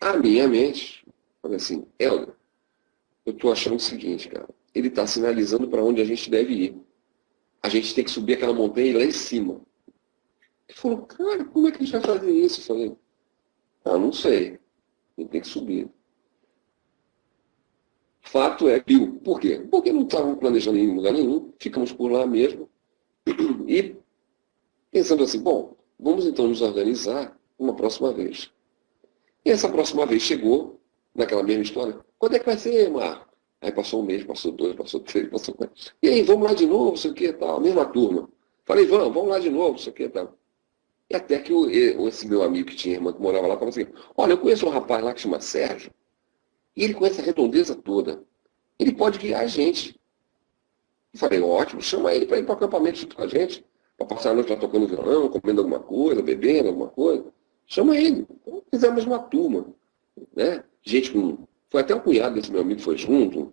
A minha mente, falei assim, Helder, eu estou achando o seguinte, cara, ele está sinalizando para onde a gente deve ir. A gente tem que subir aquela montanha e ir lá em cima. Ele falou, cara, como é que a gente vai fazer isso? Eu falei, não sei. A gente tem que subir. Fato é, viu? Por quê? Porque não estavam planejando em lugar nenhum, ficamos por lá mesmo. E pensando assim, bom, vamos então nos organizar uma próxima vez. E essa próxima vez chegou, naquela mesma história, quando é que vai ser, Marco? Aí passou 1 mês, passou 2, passou 3, passou 4. E aí, vamos lá de novo, não sei o que tal, a mesma turma. Falei, vamos lá de novo, não sei o que tal. E até que esse meu amigo que tinha irmã que morava lá, falou assim, olha, eu conheço um rapaz lá que chama Sérgio, e ele conhece a redondeza toda. Ele pode guiar a gente. Eu falei, ótimo, chama ele para ir para o acampamento junto com a gente, para passar a noite lá tocando violão, comendo alguma coisa, bebendo alguma coisa. Chama ele. Então, fizemos uma turma, né? Gente com... Foi até o cunhado desse meu amigo que foi junto,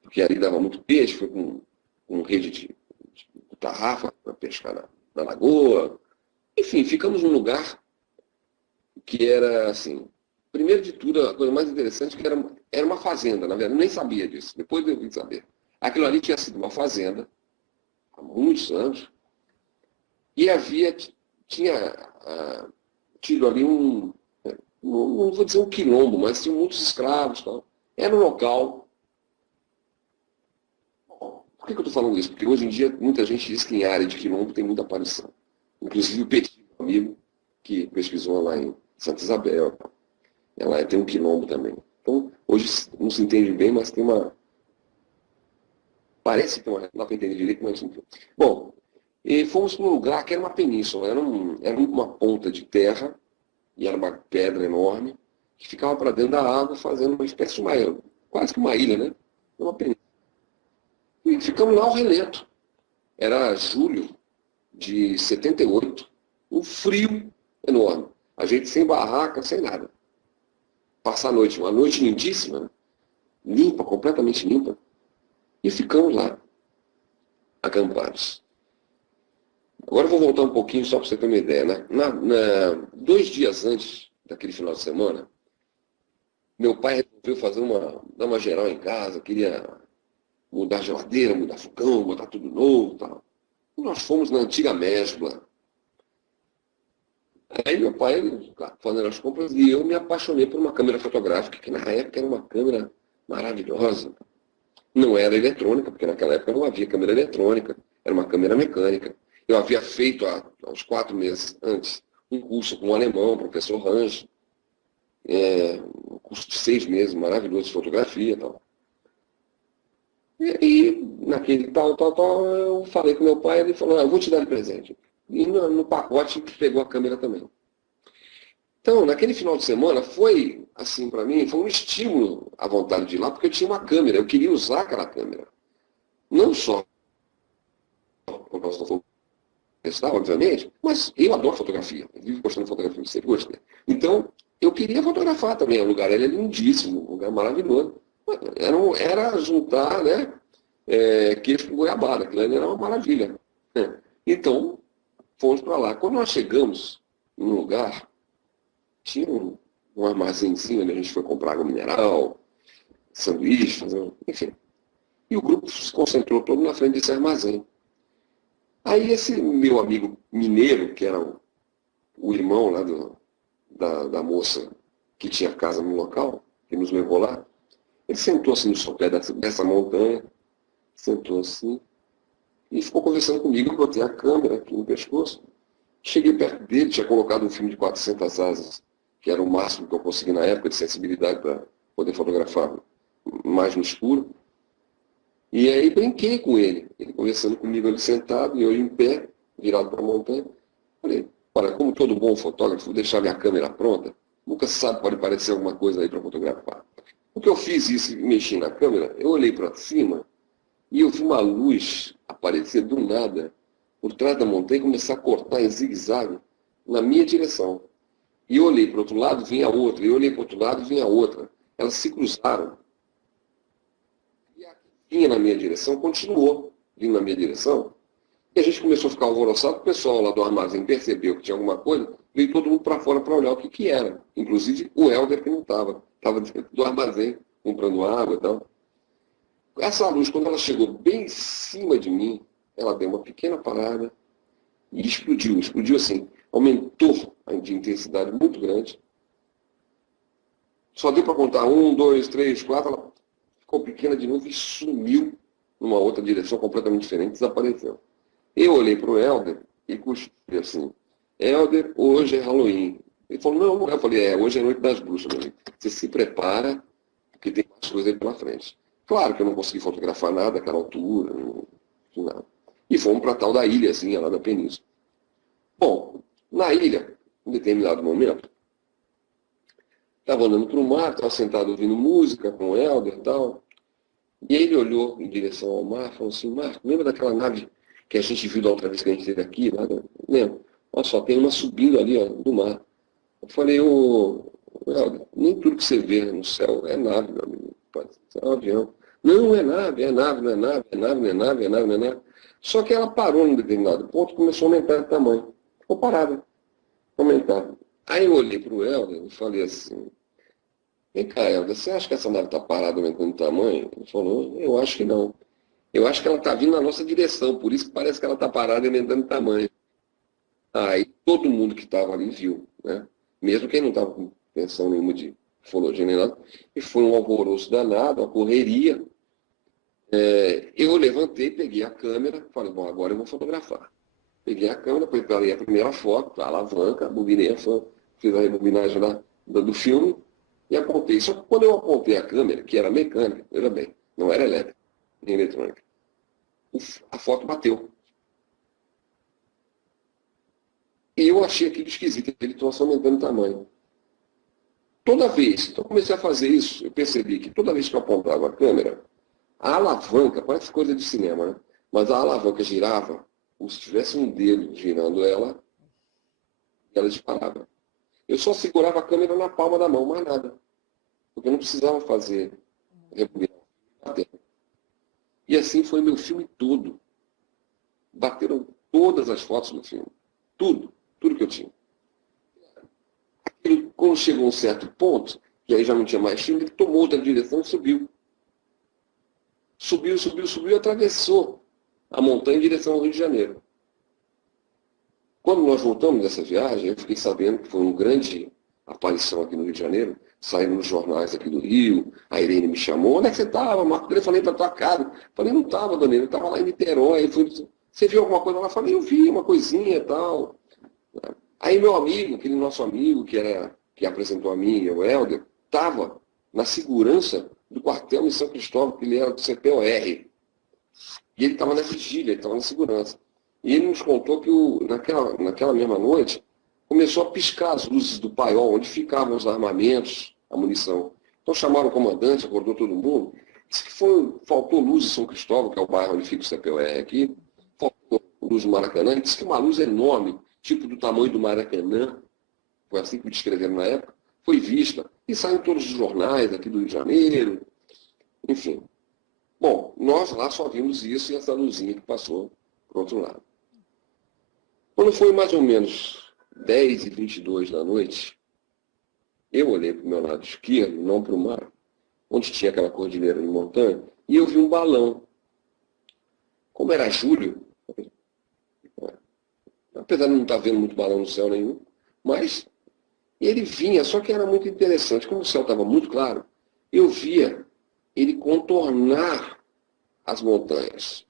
porque ali dava muito peixe, foi com rede de tarrafa para pescar na lagoa. Enfim, ficamos num lugar que era assim, primeiro de tudo, a coisa mais interessante é que era uma fazenda, na verdade, eu nem sabia disso, depois eu vim saber. Aquilo ali tinha sido uma fazenda, há muitos anos, e tinha tido ali não vou dizer um quilombo, mas tinha muitos escravos. Tal. Era um local. Por que eu estou falando isso? Porque hoje em dia muita gente diz que em área de quilombo tem muita aparição. Inclusive o Petit, meu amigo, que pesquisou lá em Santa Isabel. Ela tem um quilombo também. Então, hoje não se entende bem, mas tem uma... Parece que tem uma... Não dá para entender direito, mas enfim. Bom, e fomos para um lugar que era uma península, era uma ponta de terra, e era uma pedra enorme, que ficava para dentro da água, fazendo uma espécie de uma ilha, quase que uma ilha, né? Uma península. E ficamos lá ao relento. Era julho de 78, um frio enorme. A gente sem barraca, sem nada. Passar a noite, uma noite lindíssima, né? Limpa, completamente limpa. E ficamos lá, acampados. Agora eu vou voltar um pouquinho só para você ter uma ideia. Né? 2 dias antes daquele final de semana, meu pai resolveu dar uma geral em casa, queria mudar a geladeira, mudar fogão, botar tudo novo e tal. E nós fomos na antiga Mesbla. Aí meu pai, fazendo as compras, e eu me apaixonei por uma câmera fotográfica, que na época era uma câmera maravilhosa. Não era eletrônica, porque naquela época não havia câmera eletrônica, era uma câmera mecânica. Eu havia feito, há uns 4 meses antes, um curso com um alemão, o professor Range, um curso de 6 meses, maravilhoso de fotografia e tal. E naquele tal, eu falei com meu pai, ele falou, eu vou te dar de presente. E no pacote pegou a câmera também. Então, naquele final de semana, foi, assim, para mim, foi um estímulo à vontade de ir lá, porque eu tinha uma câmera, eu queria usar aquela câmera. Não só por causa da fotografia, obviamente, mas eu adoro fotografia, eu vivo postando fotografia, sempre gostei. Então, eu queria fotografar também, o lugar ele é lindíssimo, um lugar maravilhoso. Era juntar, né, queijo com goiabada, aquilo ali era uma maravilha. Então, fomos para lá. Quando nós chegamos no lugar, tinha um armazenzinho onde a gente foi comprar água mineral, sanduíche, enfim. E o grupo se concentrou todo na frente desse armazém. Aí esse meu amigo mineiro, que era o irmão lá da moça que tinha casa no local, que nos levou lá, ele sentou assim no sopé dessa montanha, sentou assim, e ficou conversando comigo, eu botei a câmera aqui no pescoço, Cheguei perto dele, tinha colocado um filme de 400 asas, que era o máximo que eu consegui na época de sensibilidade para poder fotografar mais no escuro. E aí brinquei com ele conversando comigo ali sentado, e eu em pé, virado para a montanha. Falei, olha, como todo bom fotógrafo, vou deixar minha câmera pronta. Nunca se sabe, pode aparecer alguma coisa aí para fotografar. O que eu fiz isso e mexi na câmera, eu olhei para cima e eu vi uma luz aparecer do nada por trás da montanha e começar a cortar em zigue-zague na minha direção. E eu olhei para o outro lado, vinha outra. E eu olhei para o outro lado, vinha outra. Elas se cruzaram. E a que vinha na minha direção continuou vindo na minha direção. E a gente começou a ficar alvoroçado. O pessoal lá do armazém percebeu que tinha alguma coisa. Veio todo mundo para fora para olhar o que era. Inclusive o Helder, que não estava. Estava dentro do armazém, comprando água e tal. Essa luz, quando ela chegou bem em cima de mim, ela deu uma pequena parada e explodiu. Explodiu assim, aumentou de intensidade muito grande. Só deu para contar 1, 2, 3, 4, ela ficou pequena de novo e sumiu numa outra direção completamente diferente, desapareceu. Eu olhei para o Helder e cuspi assim, Helder, hoje é Halloween. Ele falou, não, não é. Eu falei, hoje é Noite das Bruxas, meu amigo. Você se prepara, porque tem mais coisa aí pela frente. Claro que eu não consegui fotografar nada àquela altura, não fiz nada. E fomos para a tal da ilhazinha lá da península. Bom, na ilha, em determinado momento, estava andando para o mar, estava sentado ouvindo música com o Helder e tal. E ele olhou em direção ao mar e falou assim, Marco, lembra daquela nave que a gente viu da outra vez que a gente esteve aqui? Lá? Lembro. Olha só, tem uma subindo ali, ó, do mar. Eu falei, Helder, nem tudo que você vê no céu é nave, meu amigo. Pode ser um avião. Não, é nave, é nave, não é nave, é nave, não é nave, é nave, não é nave. Só que ela parou num determinado ponto e começou a aumentar de tamanho. Ficou parada. Aumentar. Aí eu olhei para o Helder e falei assim, vem cá, Helder, você acha que essa nave está parada aumentando de tamanho? Ele falou, eu acho que não. Eu acho que ela está vindo na nossa direção, por isso que parece que ela está parada e aumentando de tamanho. Aí todo mundo que estava ali viu, né? Mesmo quem não estava com pensão nenhuma de ufologia nem nada. E foi um alvoroço danado, uma correria. Eu levantei, peguei a câmera, falei, bom, agora eu vou fotografar. Peguei a câmera, preparei a primeira foto, a alavanca, bobinei a foto, fiz a rebobinagem do filme e apontei. Só que quando eu apontei a câmera, que era mecânica, veja bem, não era elétrica, nem eletrônica, a foto bateu. E eu achei aquilo esquisito, ele trouxe aumentando o tamanho. Toda vez, então eu comecei a fazer isso, eu percebi que toda vez que eu apontava a câmera, a alavanca, parece coisa de cinema, né? Mas a alavanca girava como se tivesse um dedo girando ela, e ela disparava. Eu só segurava a câmera na palma da mão, mais nada. Porque eu não precisava fazer rebobinação. E assim foi meu filme todo. Bateram todas as fotos do filme. Tudo que eu tinha. Ele, quando chegou a um certo ponto, que aí já não tinha mais filme, ele tomou outra direção e subiu. Subiu e atravessou a montanha em direção ao Rio de Janeiro. Quando nós voltamos dessa viagem, eu fiquei sabendo que foi uma grande aparição aqui no Rio de Janeiro, saindo nos jornais aqui do Rio, a Irene me chamou, onde é que você estava, Marco? Eu falei para tua casa. Falei, não estava, dona Irene, eu estava lá em Niterói. Você viu alguma coisa lá? Eu falei, eu vi uma coisinha e tal. Aí meu amigo, aquele nosso amigo que apresentou a mim e o Helder, estava na segurança do quartel em São Cristóvão, que ele era do CPOR. E ele estava na vigília, ele estava na segurança. E ele nos contou que naquela mesma noite começou a piscar as luzes do paiol, onde ficavam os armamentos, a munição. Então chamaram o comandante, acordou todo mundo. Disse que faltou luz em São Cristóvão, que é o bairro onde fica o CPOR aqui. Faltou luz no Maracanã. E disse que uma luz enorme, tipo do tamanho do Maracanã, foi assim que me descreveram na época, foi vista. E saiu em todos os jornais aqui do Rio de Janeiro. Enfim. Bom, nós lá só vimos isso e essa luzinha que passou para o outro lado. Quando foi mais ou menos 10h22 da noite, eu olhei para o meu lado esquerdo, não para o mar, onde tinha aquela cordilheira de montanha, e eu vi um balão. Como era julho, apesar de não estar vendo muito balão no céu nenhum, mas ele vinha, só que era muito interessante. Como o céu estava muito claro, eu via ele contornar as montanhas.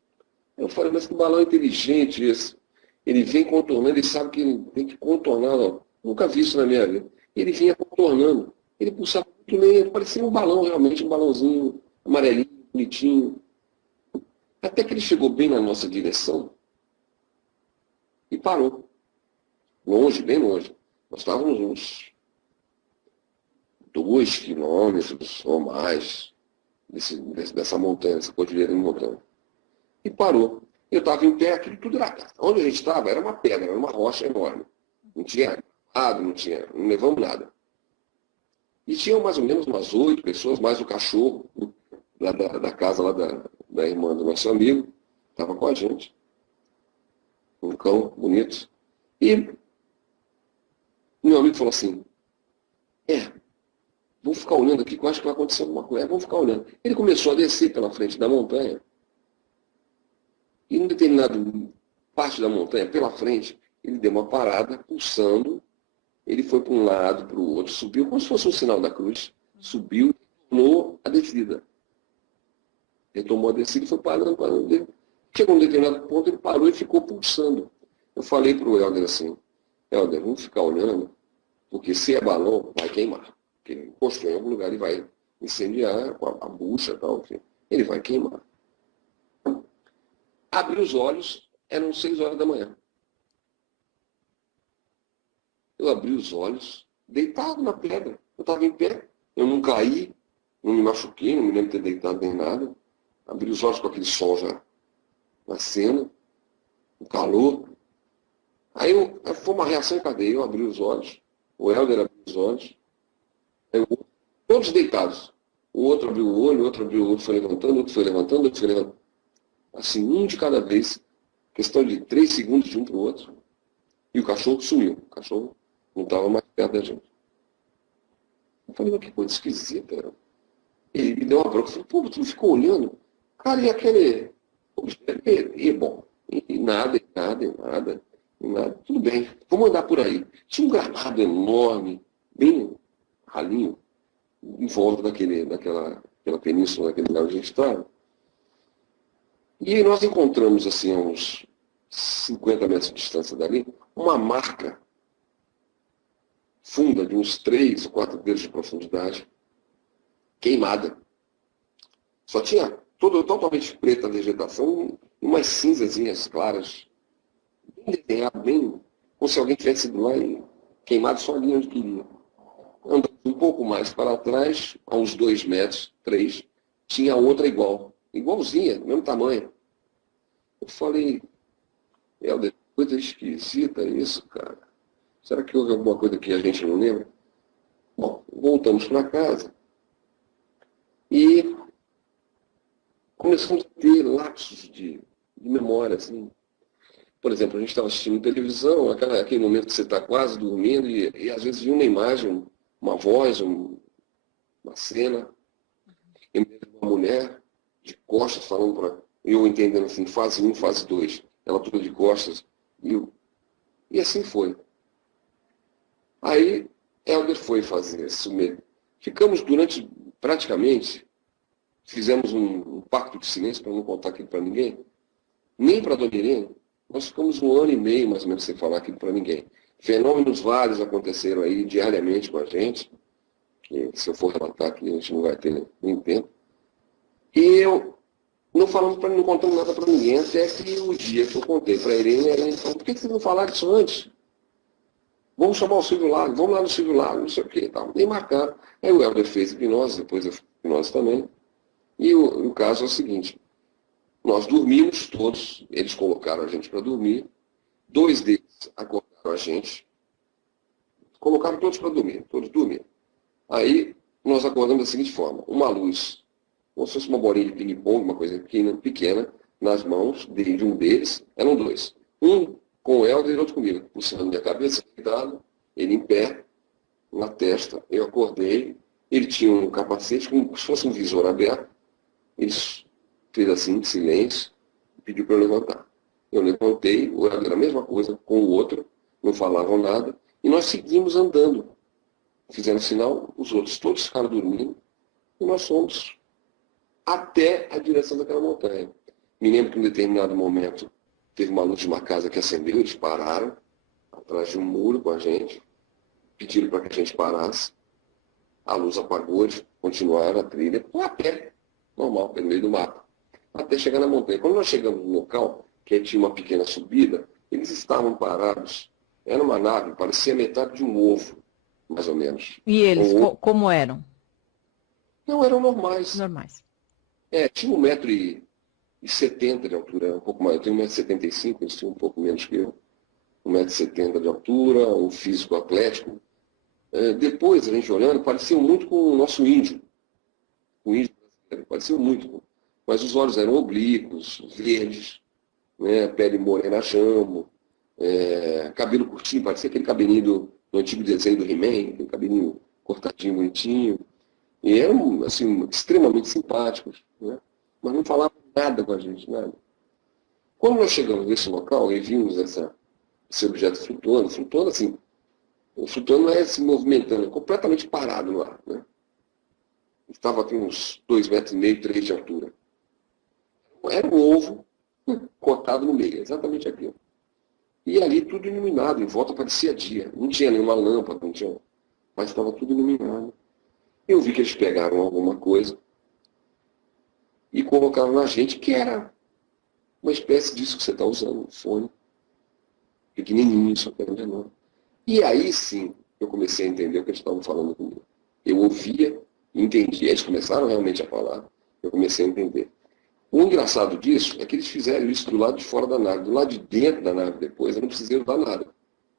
Eu falei, mas que balão inteligente esse. Ele vem contornando, ele sabe que ele tem que contornar, ó. Nunca vi isso na minha vida. Ele vinha contornando, ele pulsava muito lento, parecia um balão realmente, um balãozinho amarelinho, bonitinho. Até que ele chegou bem na nossa direção e parou. Longe, bem longe. Nós estávamos uns 2 quilômetros ou mais dessa montanha, dessa cordilheira de montanha. E parou. Eu estava em pé, aquilo tudo era. Onde a gente estava era uma pedra, era uma rocha enorme. Não tinha nada, não levamos nada. E tinham mais ou menos umas 8 pessoas, mais o cachorro lá da casa lá da irmã do nosso amigo, estava com a gente. Um cão bonito. E meu amigo falou assim, vamos ficar olhando aqui, que eu acho que vai acontecer alguma coisa. Vamos ficar olhando. Ele começou a descer pela frente da montanha. E em determinada parte da montanha, pela frente, ele deu uma parada, pulsando. Ele foi para um lado, para o outro, subiu, como se fosse um sinal da cruz. Subiu, retomou a descida. Retomou a descida e foi parando. Chegou a um determinado ponto, ele parou e ficou pulsando. Eu falei para o Helder assim, Helder, vamos ficar olhando, porque se é balão, vai queimar. Porque ele encostou em algum lugar e vai incendiar com a bucha e tal, enfim. Ele vai queimar. Abri os olhos, eram 6 horas da manhã. Eu abri os olhos, deitado na pedra. Eu estava em pé, eu não caí, não me machuquei, não me lembro de ter deitado nem nada. Abri os olhos com aquele sol já nascendo, o calor. Aí foi uma reação em cadeia. Eu abri os olhos, o Helder abriu os olhos, todos deitados. O outro abriu o olho, o outro abriu o outro, foi levantando, o outro foi levantando, o outro foi levantando. Assim, um de cada vez, questão de 3 segundos de um para o outro. E o cachorro sumiu. O cachorro não estava mais perto da gente. Eu falei, mas que coisa esquisita. Ele me deu uma bronca. Eu falei, pô, tu não ficou olhando? Cara, e aquele... E bom, e nada. Tudo bem, vamos andar por aí. Tinha um gramado enorme, bem ralinho, em volta daquela península, daquele lugar onde a gente estava. E nós encontramos, assim, a uns 50 metros de distância dali, uma marca funda de uns 3 ou 4 dedos de profundidade, queimada. Só tinha totalmente preta a vegetação, umas cinzazinhas claras, bem desenhado, bem como se alguém tivesse ido lá e queimado só ali onde queria. Andando um pouco mais para trás, a uns 2 metros, 3, tinha outra igualzinha, do mesmo tamanho. Eu falei, Helder, coisa esquisita isso, cara. Será que houve alguma coisa que a gente não lembra? Bom, voltamos para casa e começamos a ter lapsos de memória, assim. Por exemplo, a gente estava assistindo televisão, aquele momento que você está quase dormindo e às vezes vem uma imagem, uma voz, uma cena, e uma mulher de costas falando para eu entendendo assim, fase 1, fase 2, ela toda de costas, e assim foi. Aí, Helder foi fazer isso mesmo. Ficamos fizemos um pacto de silêncio para não contar aquilo para ninguém, nem para a Dona Irene. Nós ficamos 1 ano e meio, mais ou menos, sem falar aquilo para ninguém. Fenômenos vários aconteceram aí diariamente com a gente, que se eu for relatar aqui, a gente não vai ter nem tempo. E eu não contamos nada para ninguém, até que o dia que eu contei para a Irene, ela falou, por que vocês não falaram isso antes? Vamos chamar o Silvio Lago, vamos lá no Silvio Lago, não sei o que, tal. Nem marcaram. Aí o Helder fez hipnose, depois eu fiz hipnose também. E o caso é o seguinte, nós dormimos todos, eles colocaram a gente para dormir, 2 deles acordaram a gente, colocaram todos para dormir, todos dormiram. Aí nós acordamos da seguinte forma, uma luz, como se fosse uma bolinha de ping-pong, uma coisa pequena, nas mãos de um deles, eram 2. Um com o Helder e outro comigo, puxando minha cabeça, deitado, ele em pé, na testa, eu acordei, ele tinha um capacete, como se fosse um visor aberto, ele fez assim, silêncio, e pediu para eu levantar. Eu levantei, o Helder era a mesma coisa com o outro, não falavam nada, e nós seguimos andando. Fizeram sinal, os outros todos ficaram dormindo, e nós fomos até a direção daquela montanha. Me lembro que em um determinado momento teve uma luz de uma casa que acendeu, eles pararam atrás de um muro com a gente, pediram para que a gente parasse, a luz apagou, eles continuaram a trilha, a pé, normal, pelo meio do mato, até chegar na montanha. Quando nós chegamos no local, que tinha uma pequena subida, eles estavam parados, era uma nave, parecia metade de um ovo, mais ou menos. E eles, como eram? Não, eram normais. Normais. Tinha 1,70 m de altura, um pouco mais. Eu tenho 1,75 m, eles tinham um pouco menos que eu. 1,70 m de altura, um físico atlético. Depois, a gente olhando, pareciam muito com o nosso índio. O índio brasileiro, pareciam muito. Mas os olhos eram oblíquos, verdes, né? Pele morena chamo, cabelo curtinho, parecia aquele cabelinho do antigo desenho do He-Man, aquele cabelinho cortadinho, bonitinho. E eram, assim, extremamente simpáticos, né? Mas não falavam nada com a gente, nada. Quando nós chegamos nesse local e vimos esse objeto flutuando assim, flutuando não é se movimentando, é completamente parado no ar, né? Estava com uns 2,5 m, 3 de altura. Era um ovo cortado no meio, exatamente aquilo. E ali tudo iluminado, em volta parecia dia. Não tinha nenhuma lâmpada, não tinha, mas estava tudo iluminado. Eu vi que eles pegaram alguma coisa e colocaram na gente, que era uma espécie disso que você está usando, um fone, pequenininho, só que era menor. E aí sim, eu comecei a entender o que eles estavam falando comigo. Eu ouvia e entendia. Eles começaram realmente a falar, eu comecei a entender. O engraçado disso é que eles fizeram isso do lado de fora da nave. Do lado de dentro da nave depois, eu não precisei usar nada,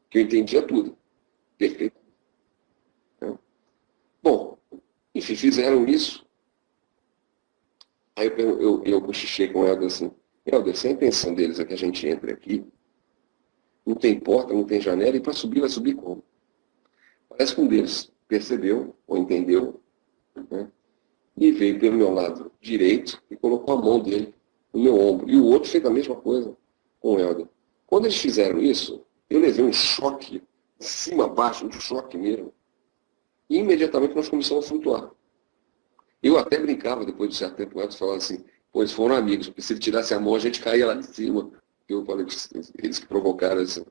porque eu entendia tudo. Perfeito. Bom, enfim, fizeram isso. Aí eu cochichei com o Helder assim, Helder, se a intenção deles é que a gente entre aqui, não tem porta, não tem janela, e para subir, vai subir como? Parece que um deles percebeu, ou entendeu, né? E veio pelo meu lado direito e colocou a mão dele no meu ombro. E o outro fez a mesma coisa com o Helder. Quando eles fizeram isso, eu levei um choque, de cima a baixo, um choque mesmo. E imediatamente nós começamos a flutuar. Eu até brincava depois de certo tempo, antes falava assim, pô, eles foram amigos, porque se ele tirasse a mão, a gente caía lá de cima. Eu falei, eles que provocaram assim.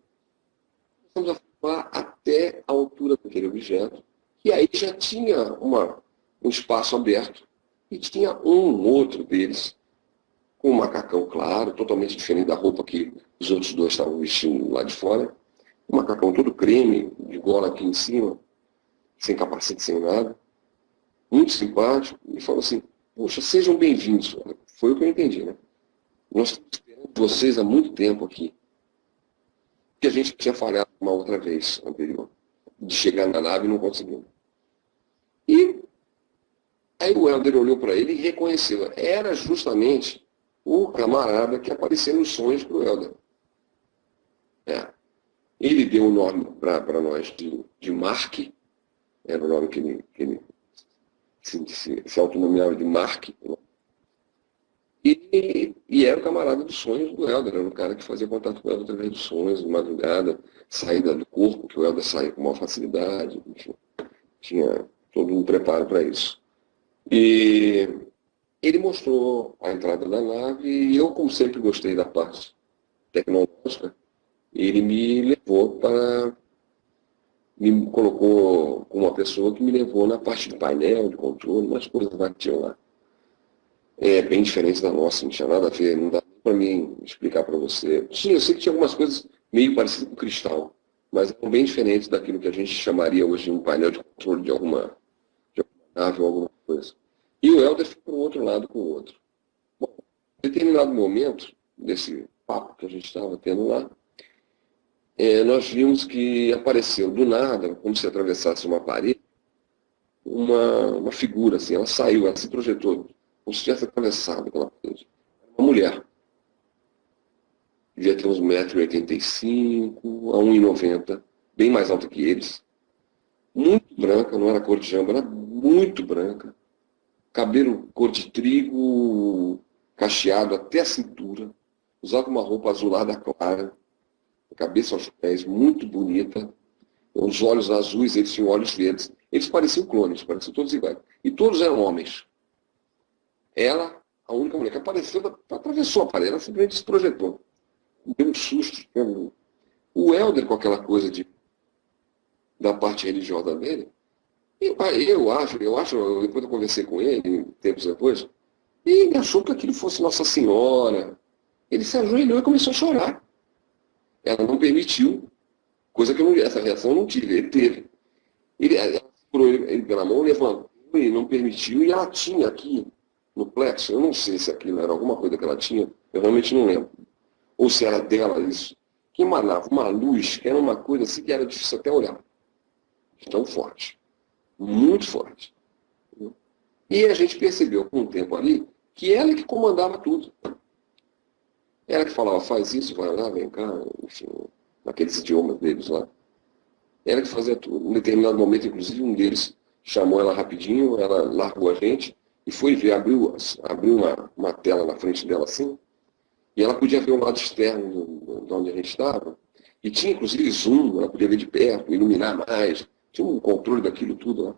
Começamos a flutuar até a altura daquele objeto. E aí já tinha um espaço aberto. E tinha um outro deles, com um macacão claro, totalmente diferente da roupa que os outros dois estavam vestindo lá de fora. Um macacão todo creme, de gola aqui em cima, sem capacete, sem nada. Muito simpático. E falou assim, poxa, sejam bem-vindos. Foi o que eu entendi, né? Nós estamos esperando vocês há muito tempo aqui. Porque a gente tinha falhado uma outra vez anterior, de chegar na nave e não conseguimos. E aí o Helder olhou para ele e reconheceu. Era justamente o camarada que apareceu nos sonhos para o Helder. Ele deu o nome para nós de Mark, era o nome que ele se autonomeava de Mark. E era o camarada dos sonhos do Helder, era o cara que fazia contato com o Helder através dos sonhos, de madrugada, saída do corpo, que o Helder saía com maior facilidade, enfim, tinha todo um preparo para isso. E ele mostrou a entrada da nave e eu, como sempre, gostei da parte tecnológica. Ele me colocou como uma pessoa que me levou na parte do painel, de controle, umas coisas lá que tinham lá. Bem diferente da nossa, não tinha nada a ver, não dá para mim explicar para você. Sim, eu sei que tinha algumas coisas meio parecidas com cristal, mas eram bem diferentes daquilo que a gente chamaria hoje de um painel de controle de alguma nave ou alguma coisa. E o Helder ficou para o outro lado com o outro. Bom, em determinado momento desse papo que a gente estava tendo lá, nós vimos que apareceu do nada, como se atravessasse uma parede, uma figura, assim, ela saiu, ela se projetou, como se tivesse atravessado aquela parede. Uma mulher. Devia ter uns 1,85 m a 1,90 m, bem mais alta que eles. Muito branca, não era cor de jamba, era muito branca. Cabelo cor de trigo, cacheado até a cintura. Usava uma roupa azulada clara, cabeça aos pés, muito bonita. Os olhos azuis, eles tinham olhos verdes. Eles pareciam clones, pareciam todos iguais. E todos eram homens. Ela, a única mulher que apareceu, atravessou a parede, ela simplesmente se projetou. deu um susto. O Helder, com aquela coisa da parte religiosa dele, eu acho, depois eu conversei com ele, tempos depois, e ele achou que aquilo fosse Nossa Senhora. Ele se ajoelhou e começou a chorar. Ela não permitiu, coisa que essa reação eu não tive, ele teve. Ela segurou ele pela mão, levantou e não permitiu, e ela tinha aqui no plexo, eu não sei se aquilo era alguma coisa que ela tinha, eu realmente não lembro. Ou se era dela isso, que emanava uma luz, que era uma coisa assim que era difícil até olhar. Tão forte. Muito forte. E a gente percebeu com o tempo ali que ela é que comandava tudo. Ela que falava, faz isso, vai lá, vem cá, enfim, naqueles idiomas deles lá. Ela que fazia tudo. Em determinado momento, inclusive, um deles chamou ela rapidinho, ela largou a gente e foi ver, abriu uma tela na frente dela assim, e ela podia ver o lado externo de onde a gente estava. E tinha, inclusive, zoom, ela podia ver de perto, iluminar mais, tinha um controle daquilo tudo lá.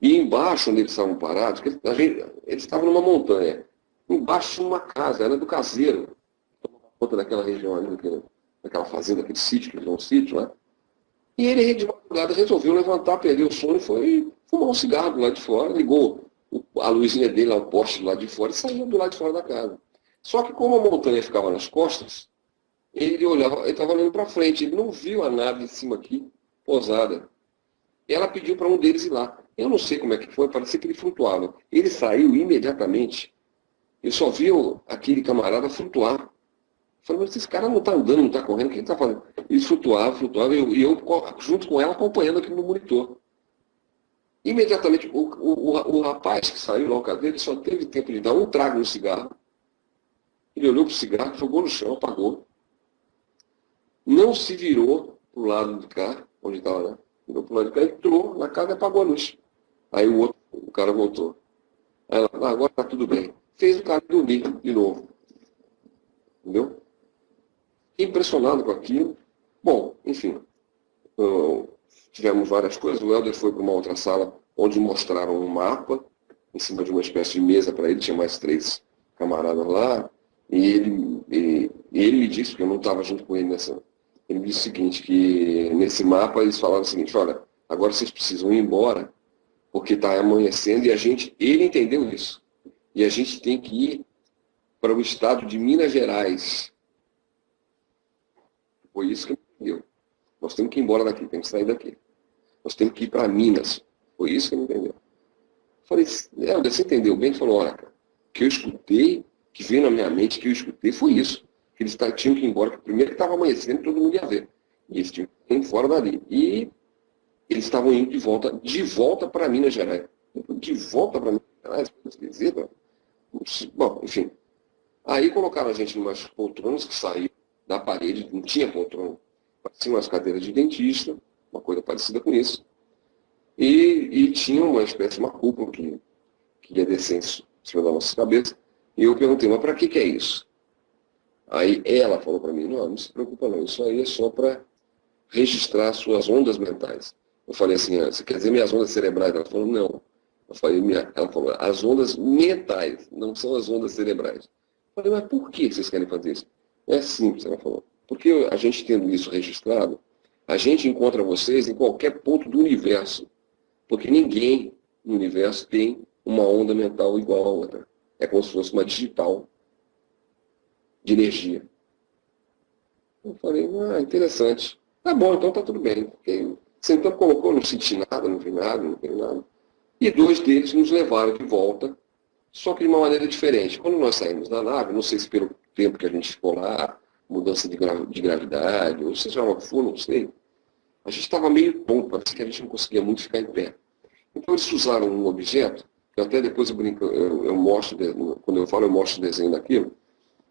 E embaixo, onde eles estavam parados, eles estavam numa montanha, embaixo tinha uma casa, era do caseiro, conta daquela região ali, daquela fazenda, aquele sítio, que virou um sítio lá. E ele, de madrugada, resolveu levantar, perdeu o sono e foi fumar um cigarro do lado de fora, ligou a luzinha dele lá, o poste do lado de fora, e saiu do lado de fora da casa. Só que como a montanha ficava nas costas, ele olhava, ele estava olhando para frente, ele não viu a nave em cima aqui, pousada. E ela pediu para um deles ir lá. Eu não sei como é que foi, parecia que ele flutuava. Ele saiu imediatamente. Eu só vi aquele camarada flutuar. Eu falei, mas esse cara não está andando, não está correndo, o que ele está fazendo? Ele flutuava, e eu junto com ela acompanhando aquilo no monitor. Imediatamente, o rapaz que saiu lá, o cadeiro, só teve tempo de dar um trago no cigarro. Ele olhou para o cigarro, jogou no chão, apagou. Não se virou para o lado de cá, onde estava, né? Virou para o lado de cá, entrou na casa e apagou a luz. Aí o cara voltou. Aí ela, agora está tudo bem. Fez o cara dormir de novo. Entendeu? Impressionado com aquilo. Bom, enfim, tivemos várias coisas. O Helder foi para uma outra sala onde mostraram um mapa em cima de uma espécie de mesa para ele. Tinha mais 3 camaradas lá. E ele me disse, porque eu não estava junto com ele nessa. Ele me disse o seguinte, que nesse mapa eles falaram o seguinte, olha, agora vocês precisam ir embora, porque está amanhecendo e ele entendeu isso. E a gente tem que ir para o estado de Minas Gerais. Foi isso que ele entendeu. Nós temos que ir embora daqui, temos que sair daqui. Nós temos que ir para Minas. Foi isso que ele entendeu. Eu falei, você entendeu bem? Ele falou, olha, cara, o que eu escutei, que veio na minha mente, que eu escutei, foi isso. Que eles tinham que ir embora, porque primeiro que estava amanhecendo, todo mundo ia ver. E eles tinham que ir fora dali. E eles estavam indo de volta para Minas Gerais. De volta para Minas Gerais, coisa esquisita. Bom, enfim. Aí colocaram a gente em umas poltronas que saíram da parede, não tinha poltrona. Pareciam umas cadeiras de dentista, uma coisa parecida com isso. E tinha uma espécie de uma cúpula que ia descer em cima da nossa cabeça. E eu perguntei, mas para que é isso? Aí ela falou para mim, não se preocupa não, isso aí é só para registrar suas ondas mentais. Eu falei assim, você quer dizer minhas ondas cerebrais? Ela falou, não. Eu falei, ela falou, as ondas mentais, não são as ondas cerebrais. Eu falei, mas por que vocês querem fazer isso? É simples, ela falou. Porque a gente tendo isso registrado, a gente encontra vocês em qualquer ponto do universo. Porque ninguém no universo tem uma onda mental igual a outra. É como se fosse uma digital de energia. Eu falei, interessante. Tá bom, então tá tudo bem. Porque você então colocou, não senti nada, não vi nada, não vi nada. E 2 deles nos levaram de volta, só que de uma maneira diferente. Quando nós saímos da nave, não sei se pelo tempo que a gente ficou lá, mudança de gravidade, ou seja lá o que for, não sei, a gente estava meio tonto, parece que a gente não conseguia muito ficar em pé. Então eles usaram um objeto, que até depois eu brinco, eu mostro, quando eu falo, eu mostro o desenho daquilo.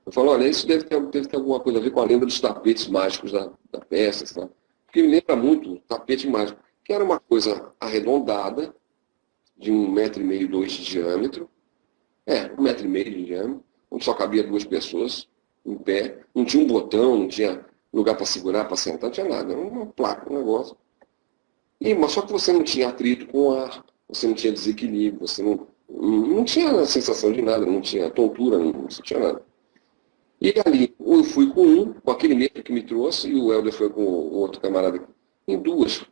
Eu falo, olha, isso deve ter alguma coisa a ver com a lenda dos tapetes mágicos da peça, sabe? Porque me lembra muito o tapete mágico, que era uma coisa arredondada, de 1,5 m, 2 de diâmetro. 1,5 m de diâmetro, onde só cabia 2 pessoas em pé. Não tinha um botão, não tinha lugar para segurar, para sentar, não tinha nada. Era uma placa, um negócio. Mas só que você não tinha atrito com o ar, você não tinha desequilíbrio, você não tinha sensação de nada, não tinha tontura, não tinha nada. E ali, eu fui com aquele mesmo que me trouxe, e o Helder foi com o outro camarada, em duas.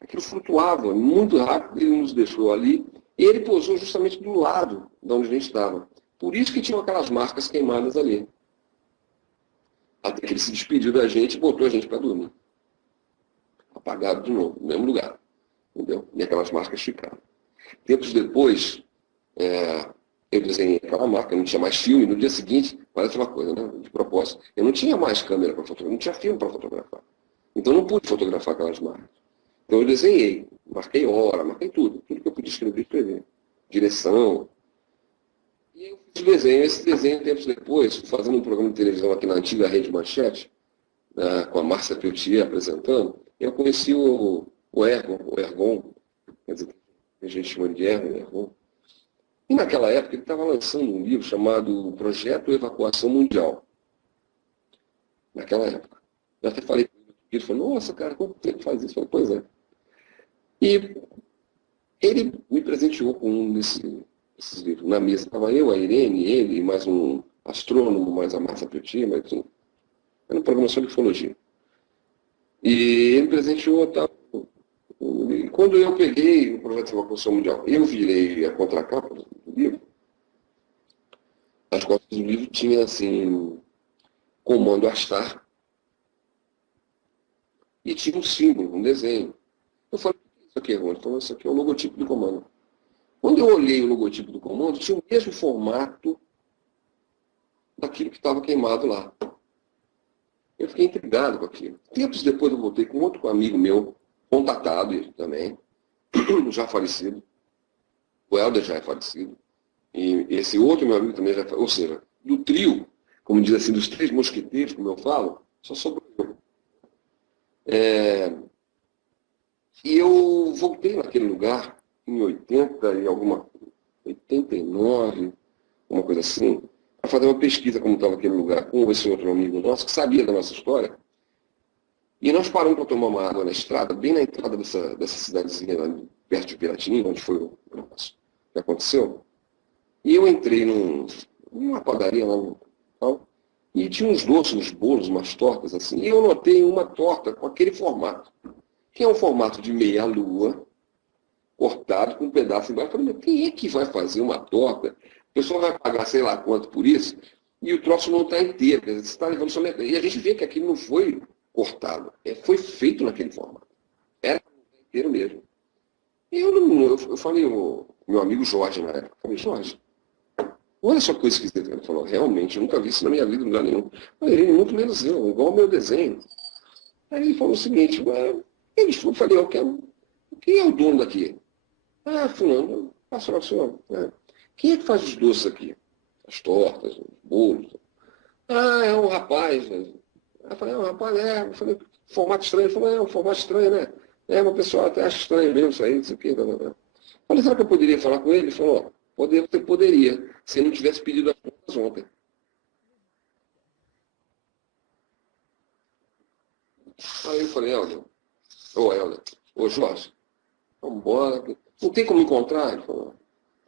Aquilo flutuava muito rápido, ele nos deixou ali, e ele pousou justamente do lado de onde a gente estava. Por isso que tinham aquelas marcas queimadas ali. Até que ele se despediu da gente e botou a gente para dormir. Apagado de novo, no mesmo lugar. Entendeu? E aquelas marcas ficaram. Tempos depois, eu desenhei aquela marca, não tinha mais filme. No dia seguinte, parece uma coisa, né? De propósito. Eu não tinha mais câmera para fotografar, não tinha filme para fotografar. Então não pude fotografar aquelas marcas. Então eu desenhei, marquei hora, marquei tudo. Tudo que eu podia escrever, escrever. Direção. E eu fiz o desenho. Esse desenho, tempos depois, fazendo um programa de televisão aqui na antiga Rede Manchete, com a Márcia Peltier apresentando, eu conheci o Ergon, quer dizer, a gente chama de Ergon. E naquela época ele estava lançando um livro chamado Projeto Evacuação Mundial. Naquela época. Eu até falei com ele falou, nossa, cara, quanto tempo faz isso? Eu falei, pois é. E ele me presenteou com um desses livros. Na mesa estava eu, a Irene, ele, mais um astrônomo, mais a Márcia Peltier, mais um. Era um programa sobre ufologia. E ele presenteou tal. E quando eu peguei o projeto de evacuação mundial, eu virei a contracapa do livro. As costas do livro tinha assim, comando Astar, e tinha um símbolo, um desenho. Eu falei, isso aqui é ruim. Ele falou, isso aqui é o logotipo do comando. Quando eu olhei o logotipo do comando, tinha o mesmo formato daquilo que estava queimado lá. Eu fiquei intrigado com aquilo. Tempos depois eu voltei com outro amigo meu, contatado ele também, já falecido. O Helder já é falecido. E esse outro meu amigo também já é falecido. Ou seja, do trio, como diz assim, dos 3 mosqueteiros, como eu falo, só sobrou eu. E eu voltei naquele lugar em 89, uma coisa assim, para fazer uma pesquisa como estava aquele lugar, com esse outro amigo nosso, que sabia da nossa história. E nós paramos para tomar uma água na estrada, bem na entrada dessa cidadezinha, perto de Piratini, onde foi o que aconteceu. E eu entrei numa padaria lá no tal, e tinha uns doces, uns bolos, umas tortas assim. E eu notei uma torta com aquele formato, que é um formato de meia-lua, cortado com um pedaço embaixo. Eu falei, mas quem é que vai fazer uma torta? O pessoal vai pagar sei lá quanto por isso, e o troço não está inteiro. Você está levando só metade. E a gente vê que aquilo não foi cortado, foi feito naquele formato. Era inteiro mesmo. E eu falei, o meu amigo Jorge na época, eu falei, Jorge, olha só que coisa esquisita. Ele falou, realmente, eu nunca vi isso na minha vida em lugar nenhum. Eu falei, muito menos eu, igual o meu desenho. Aí ele falou o seguinte, eu falei, quem é o dono daqui? Ah, fulano, passa lá, senhor. Quem é que faz os doces aqui? As tortas, os bolos. Ah, é um rapaz. Eu falei, um rapaz, Eu falei, formato estranho. Ele falou, um formato estranho, né? Uma pessoa até acha estranho mesmo isso aí, não sei o quê. Eu falei, será que eu poderia falar com ele? Ele falou, você poderia, se ele não tivesse pedido as contas ontem. Aí eu falei, Helder, ô Jorge, vamos embora. Não tem como encontrar? Ele falou,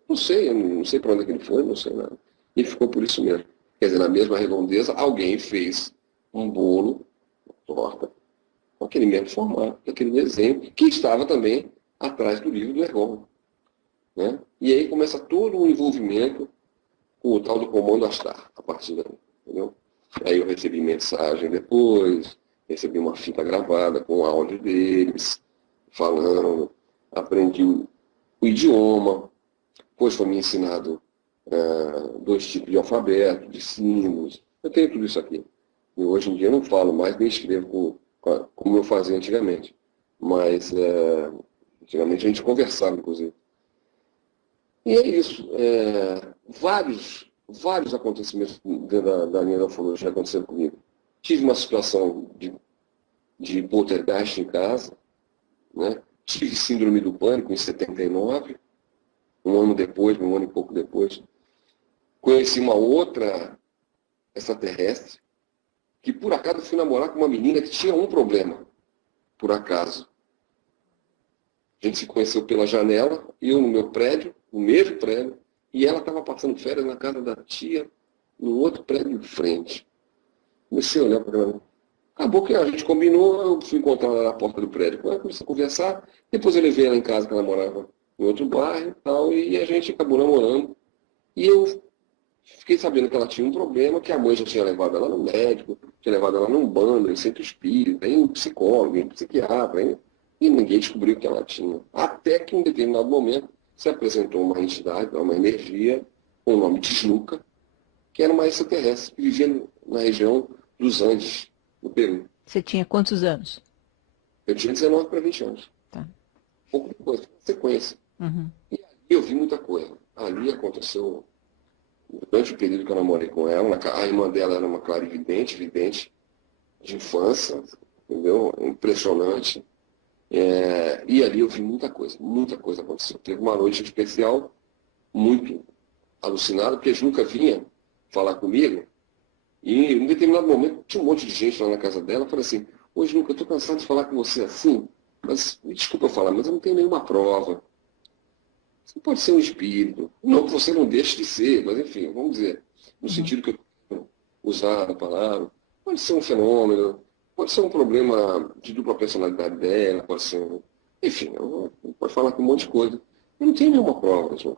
não sei, eu não sei para onde é que ele foi, não sei nada. E ficou por isso mesmo. Quer dizer, na mesma redondeza, alguém fez um bolo, uma torta, com aquele mesmo formato, aquele desenho, que estava também atrás do livro do Ergon. Né? E aí começa todo um envolvimento com o tal do comando Astar, a partir daí. Entendeu? Aí eu recebi mensagem depois, recebi uma fita gravada com o áudio deles, falando, aprendi o idioma, depois foi me ensinado 2 tipos de alfabeto, de símbolos. Eu tenho tudo isso aqui. E hoje em dia eu não falo mais, nem escrevo como eu fazia antigamente. Mas antigamente a gente conversava, inclusive. E é isso. Vários acontecimentos dentro da linha da ufologia aconteceram comigo. Tive uma situação de poltergeist em casa, né? Tive síndrome do pânico em 79, um ano e pouco depois. Conheci uma outra extraterrestre, que por acaso fui namorar com uma menina que tinha um problema, por acaso. A gente se conheceu pela janela, eu no meu prédio, no mesmo prédio, e ela estava passando férias na casa da tia, no outro prédio em frente. Comecei a olhar para ela. Acabou que a gente combinou, eu fui encontrar ela na porta do prédio. Comecei a conversar, depois eu levei ela em casa, que ela morava em outro bairro e tal, e a gente acabou namorando. E eu fiquei sabendo que ela tinha um problema, que a mãe já tinha levado ela no médico, tinha levado ela num bando, em centro espírita, em psicólogo, em psiquiatra, e ninguém descobriu o que ela tinha. Até que em um determinado momento se apresentou uma entidade, uma energia, com o nome de Snuka, que era uma extraterrestre, que vivia na região dos Andes, no Peru. Você tinha quantos anos? Eu tinha 19 para 20 anos. Tá. Pouco depois, sequência. Uhum. E ali eu vi muita coisa. Ali aconteceu, durante o período que eu namorei com ela, a irmã dela era uma clarividente, vidente de infância, entendeu? Impressionante. E ali eu vi muita coisa aconteceu. Teve uma noite especial, muito alucinada, porque eles nunca vinham falar comigo. E em um determinado momento tinha um monte de gente lá na casa dela. Eu falei assim, hoje nunca, eu estou cansado de falar com você assim, mas me desculpa eu falar, mas eu não tenho nenhuma prova. Você pode ser um espírito. Não que você não deixe de ser, mas enfim, vamos dizer, no sentido que eu quero usar a palavra, pode ser um fenômeno, pode ser um problema de dupla personalidade dela, pode ser um... Enfim, pode falar com um monte de coisa. Eu não tenho nenhuma prova, João.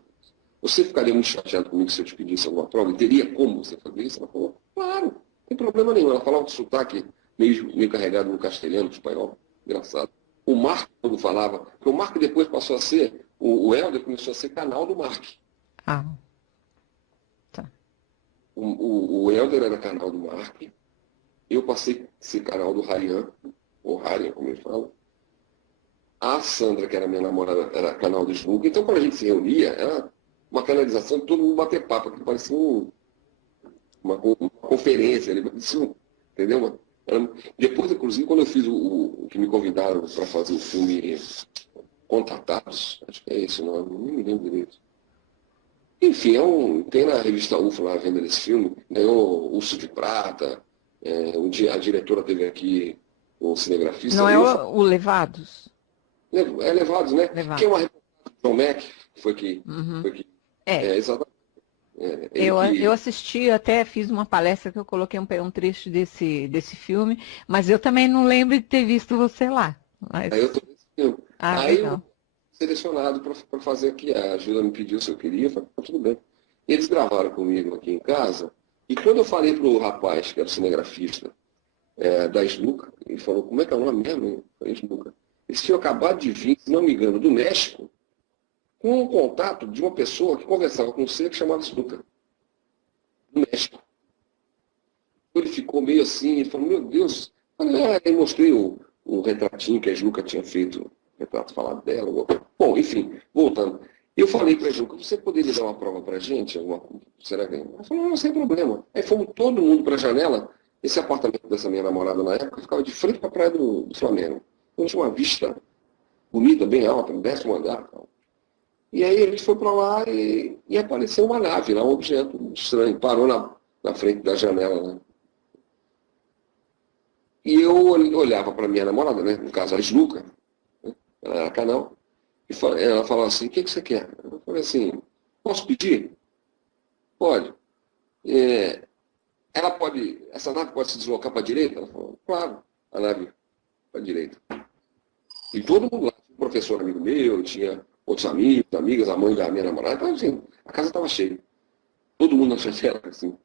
Você ficaria muito chateado comigo se eu te pedisse alguma prova? E teria como você fazer isso? Ela falou, claro, não tem problema nenhum. Ela falava de sotaque meio carregado no castelhano, no espanhol. Engraçado. O Marco, quando falava, porque o Marco depois passou a ser, o Helder começou a ser canal do Marco. Ah, tá. O Helder era canal do Marco, eu passei a ser canal do Ryan, ou Ryan, como ele fala. A Sandra, que era minha namorada, era canal do Snuka. Então, quando a gente se reunia, era uma canalização de todo mundo bater papo, que parecia uma conferência, entendeu? Depois, inclusive, quando eu fiz o que me convidaram para fazer o filme Contatados, acho que é esse o nome, não me lembro direito. Enfim, tem na revista UFO lá a venda desse filme, ganhou Urso de Prata, a diretora teve aqui o cinegrafista. Não é o Levados? É Levados, né? Levados. Que é uma reportagem do John Mack, foi que exatamente. Eu assisti, até fiz uma palestra que eu coloquei um trecho desse filme, mas eu também não lembro de ter visto você lá. Mas... Aí eu tô nesse filme. Aí legal. eu fui selecionado para fazer aqui. A Júlia me pediu se eu queria, eu falei, tudo bem. Eles gravaram comigo aqui em casa, e quando eu falei para o rapaz, que era o cinegrafista da Snuka, ele falou, como é que é o nome mesmo? Eu falei, Snuka. Eles tinham acabado de vir, se não me engano, do México, com um contato de uma pessoa que conversava com você que chamava Snuka, do México. Ele ficou meio assim, ele falou, meu Deus. Aí mostrei o retratinho que a Snuka tinha feito, o retrato falado dela. Bom, enfim, voltando. Eu falei para a Snuka, você poderia dar uma prova para a gente? Será que... Ela falou, não, sem problema. Aí fomos todo mundo para a janela. Esse apartamento dessa minha namorada na época ficava de frente para a praia do Flamengo. Então tinha uma vista bonita, bem alta, no 10º andar. E aí a gente foi para lá e apareceu uma nave lá, um objeto estranho. Parou na frente da janela, né? E eu olhava para minha namorada, né? No caso a Snuka, né? Ela era canal, e ela falava assim, o que você quer? Eu falei assim, posso pedir? Pode. Essa nave pode se deslocar para a direita? Ela falou, claro, a nave para a direita. E todo mundo lá, um professor amigo meu, tinha outros amigos, amigas, a mãe da minha namorada, então assim, a casa estava cheia. Todo mundo na janela, assim.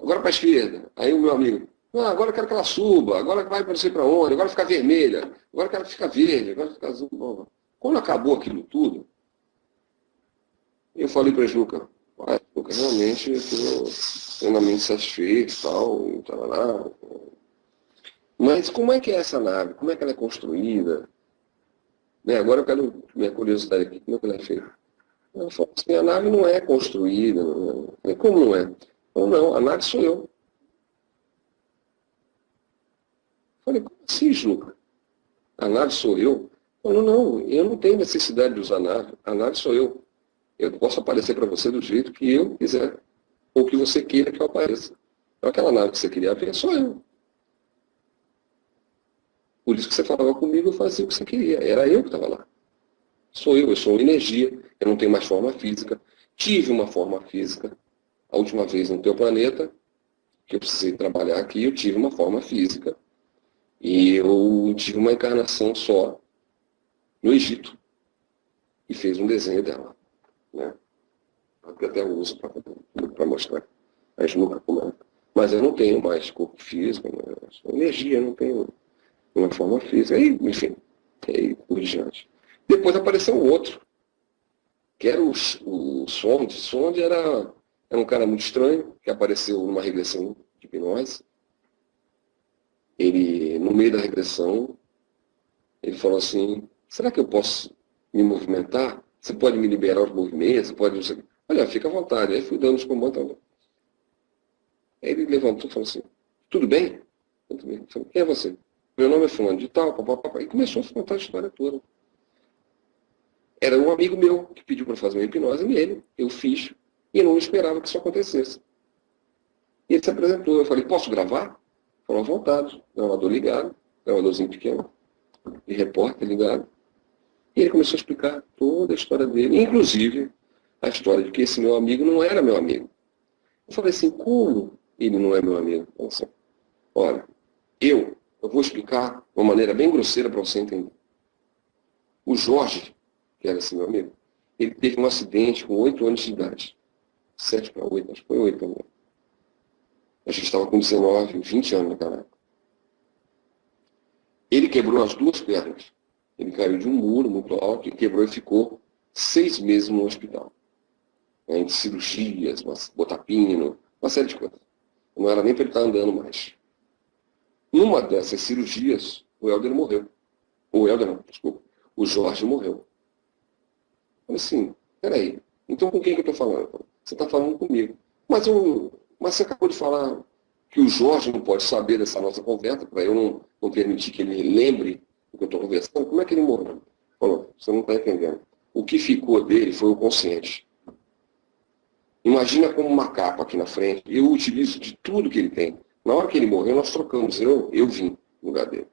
Agora para a esquerda. Aí o meu amigo, agora eu quero que ela suba, agora vai para não sei para onde, agora fica vermelha, agora eu quero que fica verde, agora fica azul. Bom, quando acabou aquilo tudo, eu falei para a Juca, realmente eu estou plenamente satisfeito e tal, e tarará. Mas como é que é essa nave? Como é que ela é construída? Né? Agora eu quero, minha curiosidade aqui, como é que ela é feita? Ela falou assim, a nave não é construída. Não é. Eu falei, como não é? Falou, não, a nave sou eu. Eu falei, como assim, Juca? A nave sou eu? Falou, não, eu não tenho necessidade de usar a nave sou eu. Eu posso aparecer para você do jeito que eu quiser, ou que você queira que eu apareça. Então aquela nave que você queria ver, sou eu. Por isso que você falava comigo, eu fazia o que você queria. Era eu que estava lá. Sou eu sou energia, eu não tenho mais forma física. Tive uma forma física a última vez no teu planeta, que eu precisei trabalhar aqui, eu tive uma forma física e eu tive uma encarnação só no Egito e fez um desenho dela, né? Eu até uso para mostrar as nunca como é. Mas eu não tenho mais corpo físico, energia, não tenho uma forma física, aí, enfim, aí por diante. Depois apareceu um outro, que era o Sonde. Sonde era um cara muito estranho, que apareceu numa regressão de hipnose. Ele, no meio da regressão, ele falou assim, será que eu posso me movimentar? Você pode me liberar os movimentos? Você pode... Olha, fica à vontade. Aí fui dando os comandos. Aí ele levantou e falou assim, tudo bem? Tudo bem. Eu falei, quem é você? Meu nome é fulano de tal, papapá. E começou a contar a história toda. Era um amigo meu que pediu para fazer uma hipnose nele. Eu fiz. E eu não esperava que isso acontecesse. E ele se apresentou. Eu falei, posso gravar? Falou, à vontade. Gravador ligado. Gravadorzinho pequeno. E repórter ligado. E ele começou a explicar toda a história dele. Inclusive, a história de que esse meu amigo não era meu amigo. Eu falei assim, como ele não é meu amigo? Eu falei assim, olha, eu vou explicar de uma maneira bem grosseira para você entender. O Jorge, que era esse meu amigo, ele teve um acidente com 8 anos de idade. 7 para 8, acho que foi 8 também. A gente estava com 19, 20 anos naquela época. Ele quebrou as 2 pernas. Ele caiu de um muro muito alto e quebrou e ficou 6 meses no hospital. Em cirurgias, botar pino, uma série de coisas. Não era nem para ele estar andando mais. Numa dessas cirurgias, o Helder morreu. O Helder não, desculpa. O Jorge morreu. Eu falei assim, peraí, então com quem que eu estou falando? Você está falando comigo. Mas você acabou de falar que o Jorge não pode saber dessa nossa conversa, para eu não permitir que ele lembre do que eu estou conversando. Como é que ele morreu? Falou, você não está entendendo. O que ficou dele foi o consciente. Imagina como uma capa aqui na frente. Eu utilizo de tudo que ele tem. Na hora que ele morreu, nós trocamos. Eu vim no lugar dele.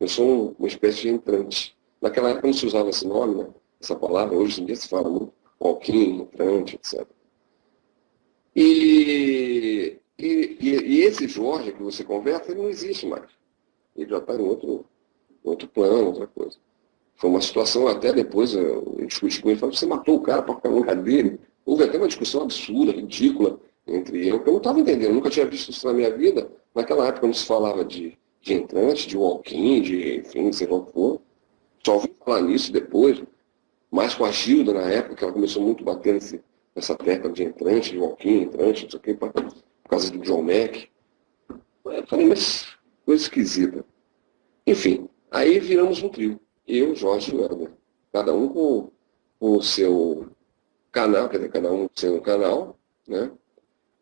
Eu sou uma espécie de entrante. Naquela época não se usava esse nome, né? Essa palavra. Hoje em dia se fala muito. Walking, entrante, etc. E esse Jorge que você conversa, ele não existe mais. Ele já está em outro plano, outra coisa. Foi uma situação, até depois eu discuti com ele, falei, você matou o cara para ficar no lugar dele? Houve até uma discussão absurda, ridícula, entre eu, que eu não estava entendendo, eu nunca tinha visto isso na minha vida. Naquela época não se falava de entrante, de walk-in, de, enfim, sei lá o que for. Só ouvi falar nisso depois, mais com a Gilda na época, que ela começou muito a bater nessa tecla de entrante, de walk-in, entrante, não sei o quê, por causa do John Mack. Eu falei, mas coisa esquisita. Enfim, aí viramos um trio. Eu, Jorge e o Helder. Cada um com o seu canal, quer dizer, cada um com o seu canal, né?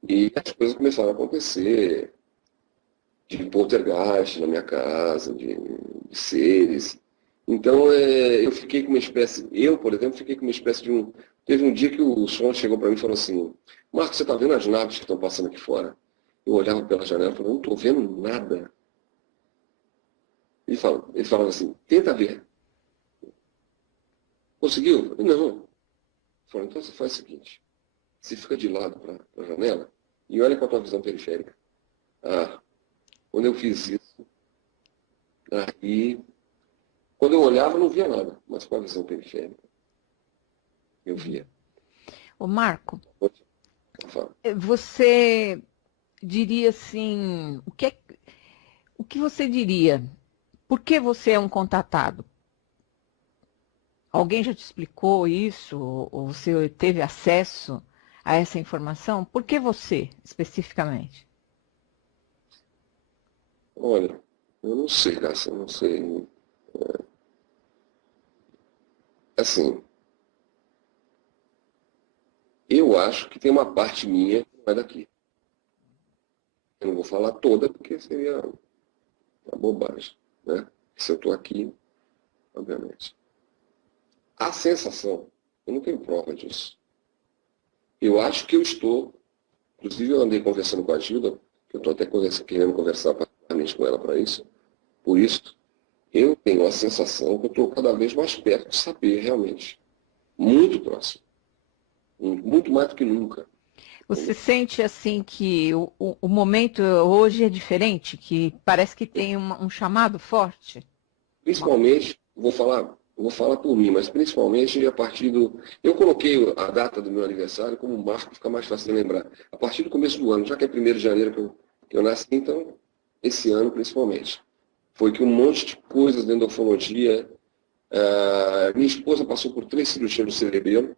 E as coisas começaram a acontecer, de poltergeist na minha casa, de seres. Então, eu fiquei com uma espécie, eu, por exemplo, fiquei com uma espécie de um... Teve um dia que o som chegou para mim e falou assim, Marcos, você está vendo as naves que estão passando aqui fora? Eu olhava pela janela e falava, não estou vendo nada. Ele falava assim, tenta ver. Conseguiu? Eu falei, não. Ele falou, então você faz o seguinte, você fica de lado para a janela e olha com a tua visão periférica. Ah, quando eu fiz isso, aí, quando eu olhava não via nada, mas com a visão periférica, eu via. Ô Marco, Eu falo, você diria assim, o que você diria? Por que você é um contatado? Alguém já te explicou isso? Ou você teve acesso a essa informação? Por que você, especificamente? olha, eu não sei, Garça, eu não sei. Assim, eu acho que tem uma parte minha que não é daqui. Eu não vou falar toda, porque seria uma bobagem, né? Se eu estou aqui, obviamente. A sensação, eu não tenho prova disso. Eu acho que eu estou, inclusive eu andei conversando com a Gilda, que eu estou até querendo conversar particularmente com ela para isso, por isso, eu tenho a sensação que eu estou cada vez mais perto de saber realmente. Muito próximo. Muito mais do que nunca. Você sente assim que o momento hoje é diferente, que parece que tem um chamado forte? Principalmente, vou falar por mim, mas principalmente a partir do. Eu coloquei a data do meu aniversário como um marco, fica mais fácil de lembrar. A partir do começo do ano, já que é 1º de janeiro que eu nasci, então, esse ano principalmente. Foi que um monte de coisas dentro da ufologia. Minha esposa passou por 3 cirurgias no cerebelo,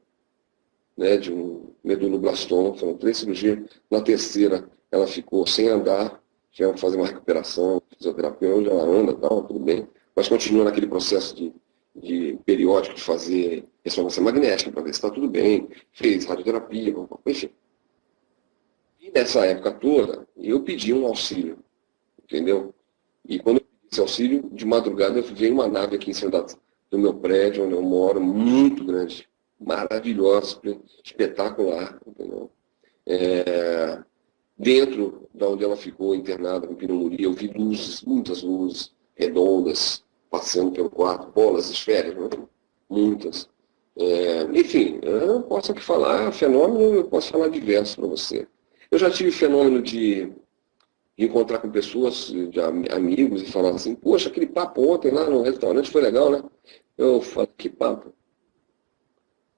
né, de um meduloblastoma, foram 3 cirurgias. Na terceira, ela ficou sem andar, tivemos que fazer uma recuperação, fisioterapia, hoje ela anda, tal, tudo bem, mas continua naquele processo de periódico de fazer ressonância magnética para ver se está tudo bem, fez radioterapia, enfim. E nessa época toda, eu pedi um auxílio, entendeu? E quando eu pedi esse auxílio, de madrugada, veio uma nave aqui em cima do meu prédio, onde eu moro, muito grande, maravilhosa, espetacular, entendeu? Dentro da onde ela ficou internada com pneumonia, eu vi luzes, muitas luzes redondas, passando pelo quarto, bolas esféricas, né? Muitas. Enfim, eu posso aqui falar fenômeno, eu posso falar diversos para você. Eu já tive fenômeno de encontrar com pessoas, amigos, e falar assim, poxa, aquele papo ontem lá no restaurante foi legal, né? Eu falo, que papo?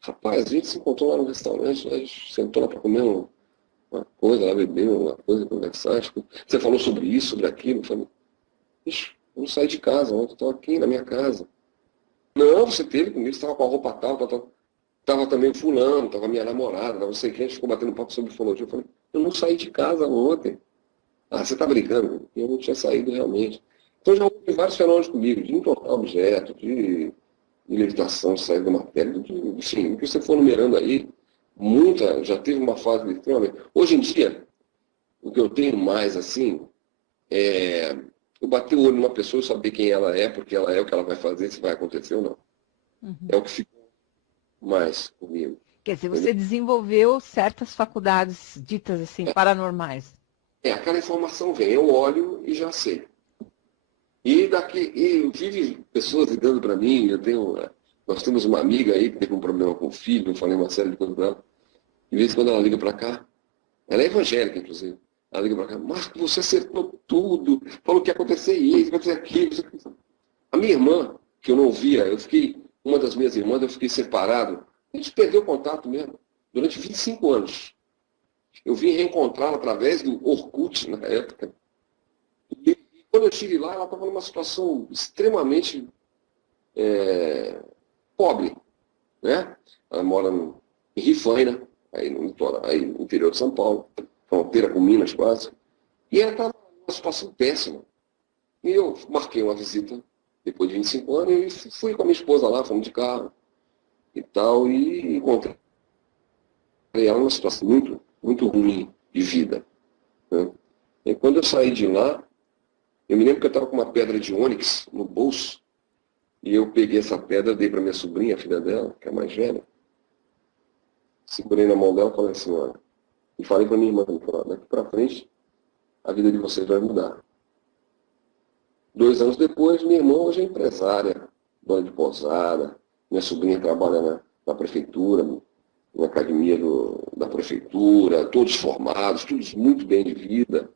Rapaz, a gente se encontrou lá no restaurante, a gente sentou lá para comer uma coisa, lá beber uma coisa, conversar. Tipo, você falou sobre isso, sobre aquilo. Eu falei, ixi, eu não saí de casa ontem, estou aqui na minha casa. Não, você teve comigo, você estava com a roupa tal, tal, tal. Tava também o fulano, tava minha namorada, tava não sei quem, a gente ficou batendo papo sobre ufologia. Eu falei, eu não saí de casa ontem. Ah, você está brincando? Eu não tinha saído realmente. Então já houve vários fenômenos comigo, de entortar objeto, de levitação, de sair da matéria, enfim, o que você for numerando aí, já teve uma fase extremamente. Hoje em dia, o que eu tenho mais assim, é eu bater o olho numa pessoa e saber quem ela é, porque ela é o que ela vai fazer, se vai acontecer ou não. Uhum. É o que ficou mais comigo. Quer dizer, Entendeu? você desenvolveu certas faculdades ditas assim, paranormais. Aquela informação vem, eu olho e já sei. E vive pessoas ligando para mim, nós temos uma amiga aí que teve um problema com o filho, eu falei uma série de coisas para ela. De vez em quando ela liga para cá, ela é evangélica, inclusive. Ela liga para cá, Marco, você acertou tudo, falou que ia acontecer isso, ia acontecer aquilo. A minha irmã, que eu não via, uma das minhas irmãs, eu fiquei separado. A gente perdeu o contato mesmo, durante 25 anos. Eu vim reencontrá-la através do Orkut, na época. E quando eu estive lá, ela estava numa situação extremamente pobre, né? Ela mora em Rifaina, aí no litoral, aí no interior de São Paulo, fronteira com Minas quase. E ela estava numa situação péssima. E eu marquei uma visita depois de 25 anos e fui com a minha esposa lá, fomos de carro e tal, e encontrei ela numa situação muito, muito ruim de vida, né? E quando eu saí de lá, eu me lembro que eu estava com uma pedra de ônix no bolso, e eu peguei essa pedra, dei para minha sobrinha, a filha dela, que é a mais velha, segurei na mão dela e falei assim, olha, e falei para minha irmã, daqui para frente, a vida de vocês vai mudar. 2 anos depois, minha irmã hoje é empresária, dona de pousada, minha sobrinha trabalha na prefeitura, na academia da prefeitura, todos formados, todos muito bem de vida.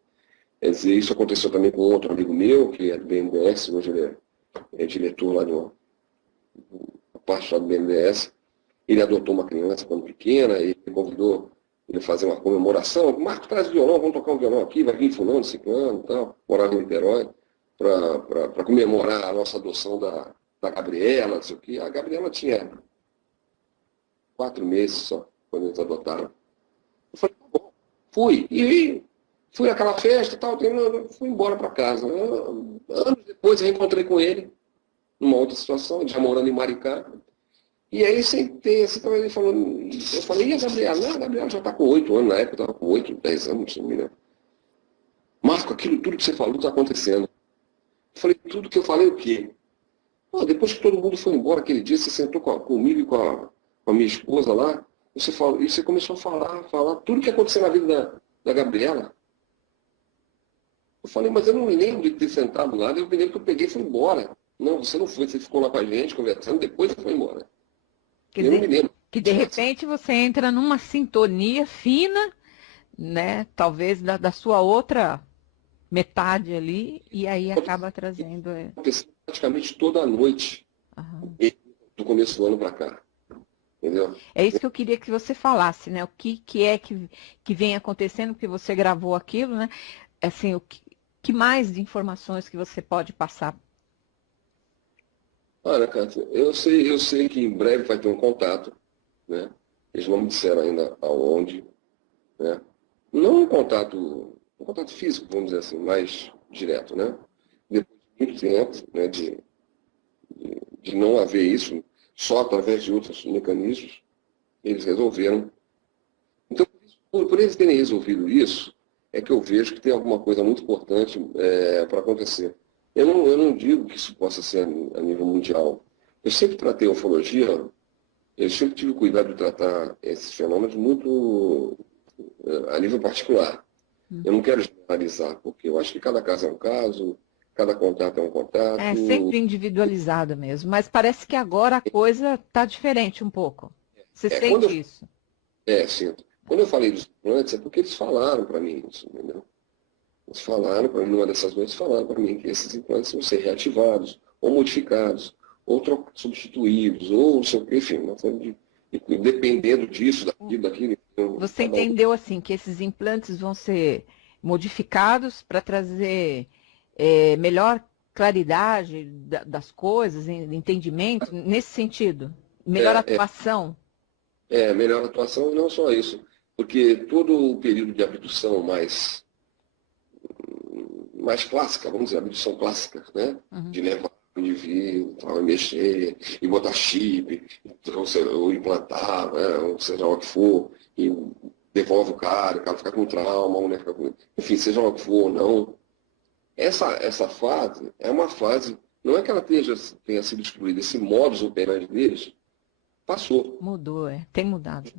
Quer dizer, isso aconteceu também com outro amigo meu, que é do BNDES, hoje ele é diretor lá de uma parte lá do BNDES. Ele adotou uma criança quando pequena, e convidou ele a fazer uma comemoração. Marco, traz o violão, vamos tocar um violão aqui, vai vir fulano, ciclano e tal, morar em Niterói, para comemorar a nossa adoção da Gabriela, não sei o quê. A Gabriela tinha 4 meses só, quando eles adotaram. Eu falei, tá bom, fui. E fui àquela festa e tal, fui embora para casa. Anos depois eu reencontrei com ele, numa outra situação, já morando em Maricá. E aí sentei, assim, ele falou, eu falei, e a Gabriela? Não, a Gabriela já está com 8 anos, na época estava com 8, 10 anos, não me lembro. Marco, aquilo tudo que você falou está acontecendo. Eu falei, tudo que eu falei o quê? Depois que todo mundo foi embora aquele dia, você sentou comigo e com a minha esposa lá, você falou, e você começou a falar tudo que aconteceu na vida da Gabriela. Eu falei, mas eu não me lembro de ter sentado lá, eu me lembro que eu peguei e fui embora. Não, você não foi, você ficou lá com a gente conversando, depois você foi embora. Quer Eu não me dizer, lembro. que de repente você entra numa sintonia fina né? Talvez da sua outra metade ali, e aí acaba trazendo. Aconteceu praticamente toda a noite Aham. do começo do ano para cá, entendeu? É isso que eu queria que você falasse, né? O que é que vem acontecendo, porque você gravou aquilo, né? Assim, que mais de informações que você pode passar? Olha, Cátia, eu sei que em breve vai ter um contato, né? Eles não me disseram ainda aonde, né? Não um contato físico, vamos dizer assim, mais direto, né? Depois de muito tempo, né, de não haver isso, só através de outros mecanismos, eles resolveram. Então, por eles terem resolvido isso, é que eu vejo que tem alguma coisa muito importante para acontecer. Eu não digo que isso possa ser a nível mundial. Eu sempre tratei a ufologia, eu sempre tive cuidado de tratar esses fenômenos muito a nível particular. Eu não quero generalizar, porque eu acho que cada caso é um caso, cada contato é um É contato. sempre individualizada mesmo, mas parece que agora a coisa está diferente um pouco. Você É, quando sente eu, isso? sinto. Quando eu falei dos implantes, é porque eles falaram para mim isso, entendeu? Eles falaram para mim, numa dessas noites, falaram para mim que esses implantes vão ser reativados, ou modificados, ou substituídos, ou não sei o que, enfim, uma forma dependendo disso, daquilo, então, Você cada um. entendeu assim que esses implantes vão ser modificados para trazer melhor claridade das coisas, entendimento, nesse sentido? Melhor É, é, atuação? melhor atuação e não só isso, porque todo o período de abdução mais clássica, vamos dizer, abdução clássica, né? Uhum. De levar o indivíduo, tal, e mexer, e botar chip, ou implantar, né? Ou seja lá o que for, e devolve o cara fica com trauma, a mulher fica com. Enfim, seja lá o que for ou não. Essa fase é uma fase, não é que ela tenha sido excluída, esse modus operandi deles passou. Mudou, tem mudado.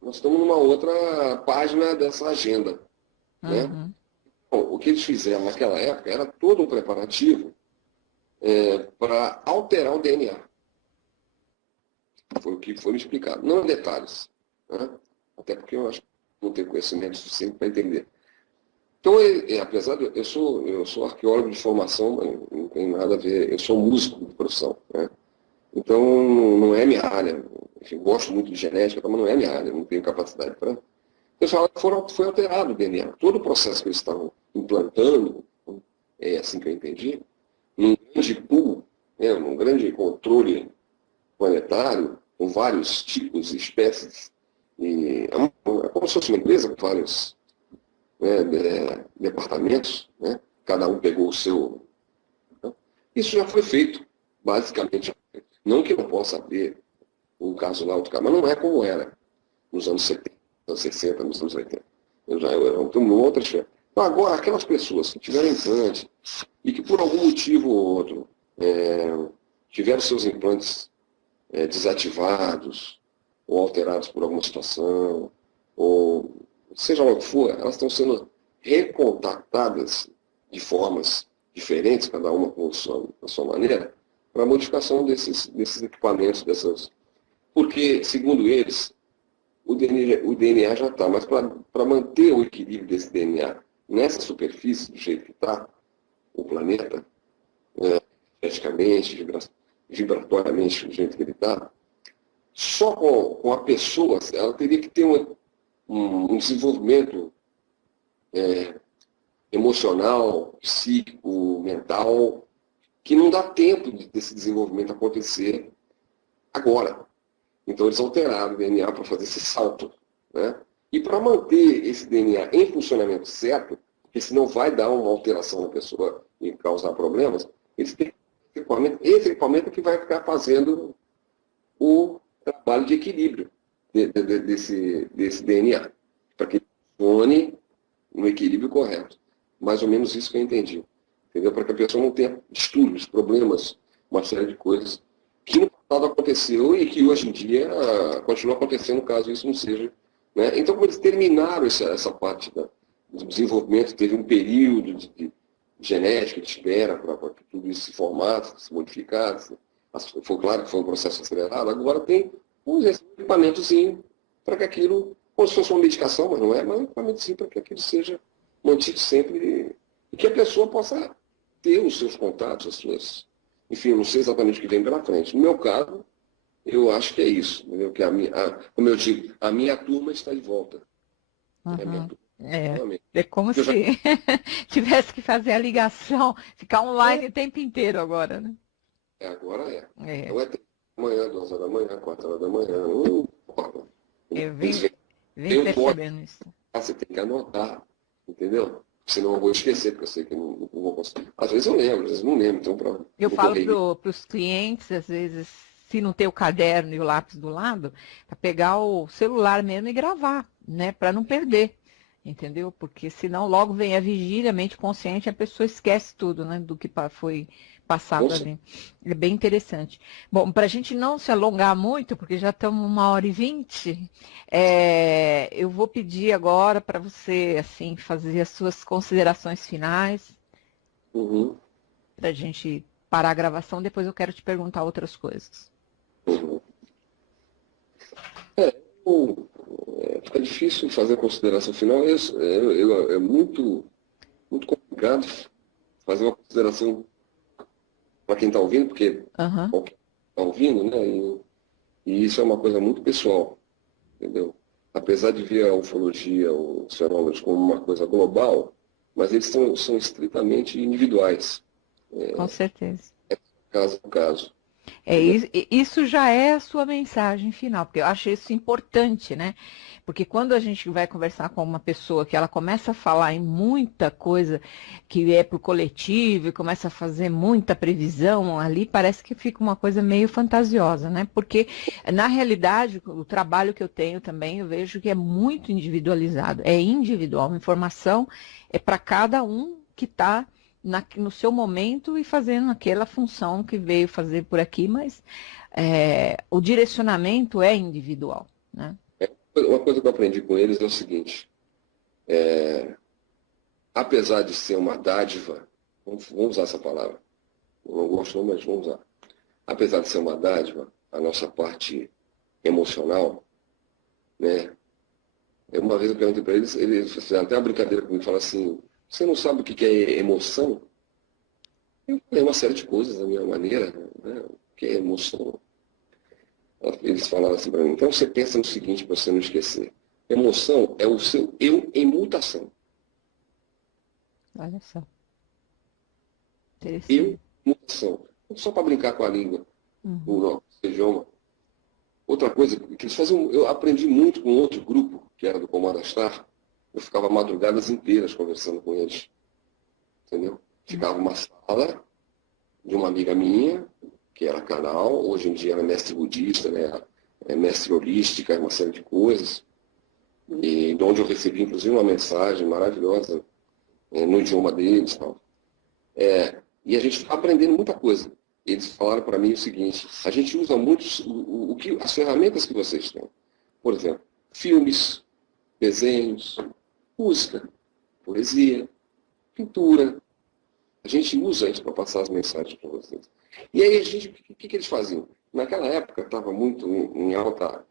Nós estamos numa outra página dessa agenda, né? Uhum. Bom, o que eles fizeram naquela época era todo um preparativo para alterar o DNA. Foi o que foi me explicado. Não em detalhes, né? Até porque eu acho que não tenho conhecimento suficiente para entender. Então, apesar de eu sou arqueólogo de formação, mas não tem nada a ver, eu sou músico de profissão, né? Então, não é minha área. Enfim, gosto muito de genética, mas não é minha área, não tenho capacidade para. Eles falaram que foi alterado o DNA. Todo o processo que eles estavam implantando, é assim que eu entendi, num grande pool, né, num grande controle planetário, com vários tipos e espécies. É como se fosse uma empresa com vários, né, departamentos, né? Cada um pegou o seu. Né? Isso já foi feito, basicamente. Não que eu não possa ver um caso lá, outro caso, mas não é como era nos anos 70, nos anos 60, nos anos 80. Eu tenho uma outra esfera. Então, agora, aquelas pessoas que tiveram implante e que por algum motivo ou outro tiveram seus implantes desativados ou alterados por alguma situação, ou seja lá o que for, elas estão sendo recontactadas de formas diferentes, cada uma com a sua maneira, para a modificação desses equipamentos, porque, segundo eles, o DNA já está, mas para manter o equilíbrio desse DNA nessa superfície, do jeito que está, o planeta, energeticamente, vibratoriamente, do jeito que ele está, só com a pessoa, ela teria que ter um desenvolvimento emocional, psíquico, mental, que não dá tempo desse desenvolvimento acontecer agora. Então eles alteraram o DNA para fazer esse salto, né? E para manter esse DNA em funcionamento certo, porque senão vai dar uma alteração na pessoa e causar problemas, eles têm esse equipamento que vai ficar fazendo o trabalho de equilíbrio desse DNA, para que funcione no equilíbrio correto. Mais ou menos isso que eu entendi. Entendeu? Para que a pessoa não tenha distúrbios, problemas, uma série de coisas que no passado aconteceu e que hoje em dia continua acontecendo caso isso não seja. Né? Então, como eles terminaram essa parte do desenvolvimento, teve um período de genética, de espera para que tudo isso se formasse, se modificasse. Foi claro que foi um processo acelerado, agora tem um equipamentozinho para que aquilo como se fosse uma medicação, mas não é, mas é uma medicina para que aquilo seja mantido sempre e que a pessoa possa ter os seus contatos, as suas... Enfim, eu não sei exatamente o que vem pela frente. No meu caso, eu acho que é isso, entendeu? Que como eu digo, a minha turma está de volta. É a minha Uhum. turma, É, novamente. é como Eu já... se tivesse que fazer a ligação, ficar online o tempo inteiro agora, né? Agora é. É, Então é 3 da manhã, 2 da manhã, 4 da manhã, não importa. eu Eles vem vêm o código, percebendo isso. você tem que anotar, entendeu? Senão eu vou esquecer, porque eu sei que não vou conseguir. Às vezes eu lembro, às vezes não lembro, então para Eu não falo correr risco. para os clientes, às vezes, se não ter o caderno e o lápis do lado, para pegar o celular mesmo e gravar, né? Para não perder, entendeu? Porque senão logo vem a vigília, a mente consciente, e a pessoa esquece tudo, né? Do que foi passado ali. É bem interessante. Bom, para a gente não se alongar muito, porque já estamos 1h20, eu vou pedir agora para você, assim, fazer as suas considerações finais Uhum, para a gente parar a gravação, depois eu quero te perguntar outras coisas. uhum. Bom, fica difícil fazer a consideração final. É muito, muito complicado fazer uma consideração para quem está ouvindo, porque Aham, qualquer está ouvindo, né? E isso é uma coisa muito pessoal, entendeu? Apesar de ver a ufologia, os fenômenos como uma coisa global, mas eles são estritamente individuais, com certeza. caso a caso, É, entendeu? isso já é a sua mensagem final, porque eu acho isso importante, né? Porque quando a gente vai conversar com uma pessoa que ela começa a falar em muita coisa que é pro coletivo e começa a fazer muita previsão, ali parece que fica uma coisa meio fantasiosa, né? Porque, na realidade, o trabalho que eu tenho também, eu vejo que é muito individualizado, é individual, a informação é para cada um que está no seu momento e fazendo aquela função que veio fazer por aqui, mas o direcionamento é individual, né? Uma coisa que eu aprendi com eles é o seguinte: apesar de ser uma dádiva, vamos usar essa palavra, eu não gosto, mas vamos usar. Apesar de ser uma dádiva, a nossa parte emocional, né? Uma vez eu perguntei para eles fizeram até uma brincadeira comigo, falaram assim: você não sabe o que é emoção? Eu falei uma série de coisas da minha maneira, né? O que é emoção? Eles falaram assim para mim: então você pensa no seguinte, para você não esquecer: emoção é o seu eu em mutação. Olha só, Eu interessante. em mutação. Só para brincar com a língua, o Uhum. nosso idioma. Outra coisa que eles faziam, eu aprendi muito com outro grupo, que era do Comando Astar. Eu ficava madrugadas inteiras conversando com eles, entendeu? Ficava uma sala de uma amiga minha, que era canal, hoje em dia ela é mestre budista, né? É mestre holística, uma série de coisas, e de onde eu recebi inclusive uma mensagem maravilhosa no idioma deles e tal. E a gente está aprendendo muita coisa. Eles falaram para mim o seguinte: a gente usa muito as ferramentas que vocês têm. Por exemplo, filmes, desenhos, música, poesia, pintura. A gente usa isso para passar as mensagens para vocês. E aí, o que eles faziam? Naquela época, estava muito em alta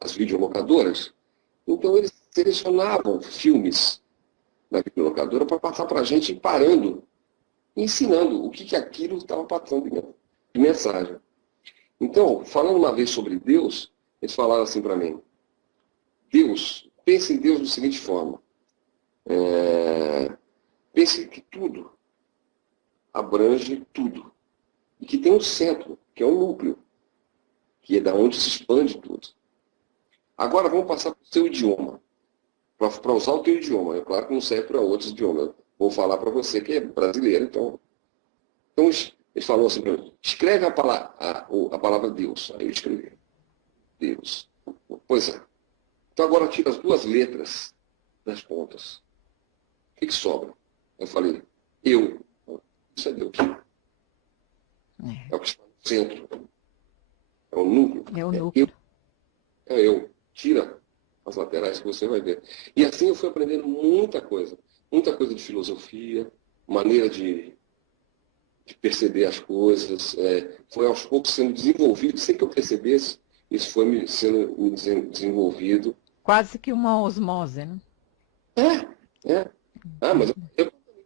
as videolocadoras, então eles selecionavam filmes da videolocadora para passar para a gente, parando, ensinando o que aquilo estava passando de mensagem. Então, falando uma vez sobre Deus, eles falaram assim para mim: Deus, pense em Deus da seguinte forma. Pense que tudo abrange tudo. E que tem um centro, que é o núcleo, que é da onde se expande tudo. Agora vamos passar para o seu idioma, para usar o teu idioma. É claro que não serve para outros idiomas. Vou falar para você que é brasileiro, então eles falaram assim para mim: escreve a palavra Deus. Aí eu escrevi: Deus. Pois é. Então agora tira as duas letras das pontas. O que sobra? Eu falei: eu. Isso é Deus. É o que está no centro. É o núcleo. É o É eu. núcleo. É eu. Tira as laterais que você vai ver. E assim eu fui aprendendo muita coisa de filosofia, maneira de perceber as coisas. Foi aos poucos sendo desenvolvido, sem que eu percebesse, isso foi sendo desenvolvido. quase que uma osmose, né? É. Ah, mas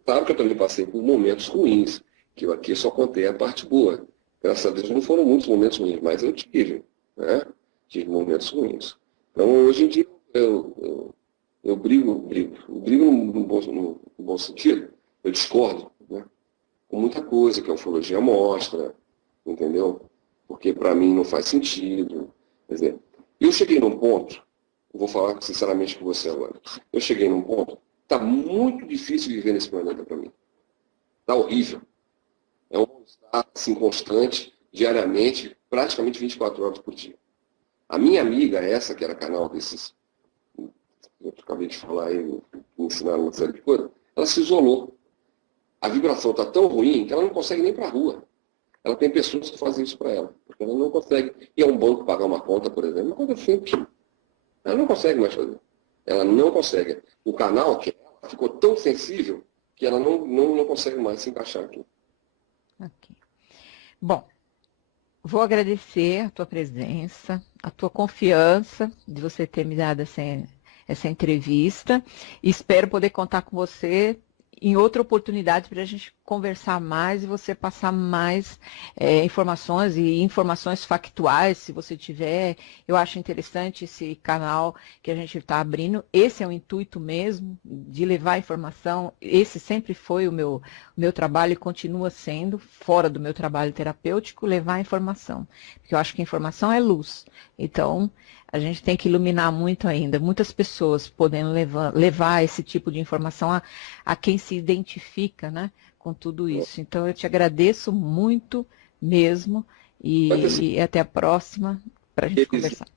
claro que eu também passei por momentos ruins, que eu aqui só contei a parte boa. Graças a Deus não foram muitos momentos ruins, mas eu tive, né? Tive momentos ruins. Então, hoje em dia, eu brigo no bom sentido, eu discordo, né? Com muita coisa que a ufologia mostra, entendeu? Porque para mim não faz sentido. Quer dizer, eu cheguei num ponto, vou falar sinceramente com você agora, eu cheguei num ponto, está muito difícil viver nesse planeta para mim. Está horrível. É um mal-estar assim, constante, diariamente, praticamente 24 horas por dia. A minha amiga, essa que era canal desses, eu acabei de falar aí, me ensinaram uma série de coisas, ela se isolou. A vibração está tão ruim que ela não consegue nem ir para a rua. Ela tem pessoas que fazem isso para ela, porque ela não consegue ir a um banco pagar uma conta, por exemplo, uma coisa simples. Ela não consegue mais fazer. Ela não consegue. O canal que ela ficou tão sensível que ela não consegue mais se encaixar aqui. Ok. Bom, vou agradecer a tua presença, a tua confiança de você ter me dado essa entrevista. Espero poder contar com você em outra oportunidade para a gente conversar mais e você passar mais informações e informações factuais, se você tiver. Eu acho interessante esse canal que a gente está abrindo. Esse é o intuito mesmo, de levar informação. Esse sempre foi o meu trabalho e continua sendo, fora do meu trabalho terapêutico, levar informação. Porque eu acho que informação é luz. Então, a gente tem que iluminar muito ainda, muitas pessoas podendo levar esse tipo de informação a quem se identifica, né, com tudo isso. Então, eu te agradeço muito mesmo Mas assim, e até a próxima para a gente conversar.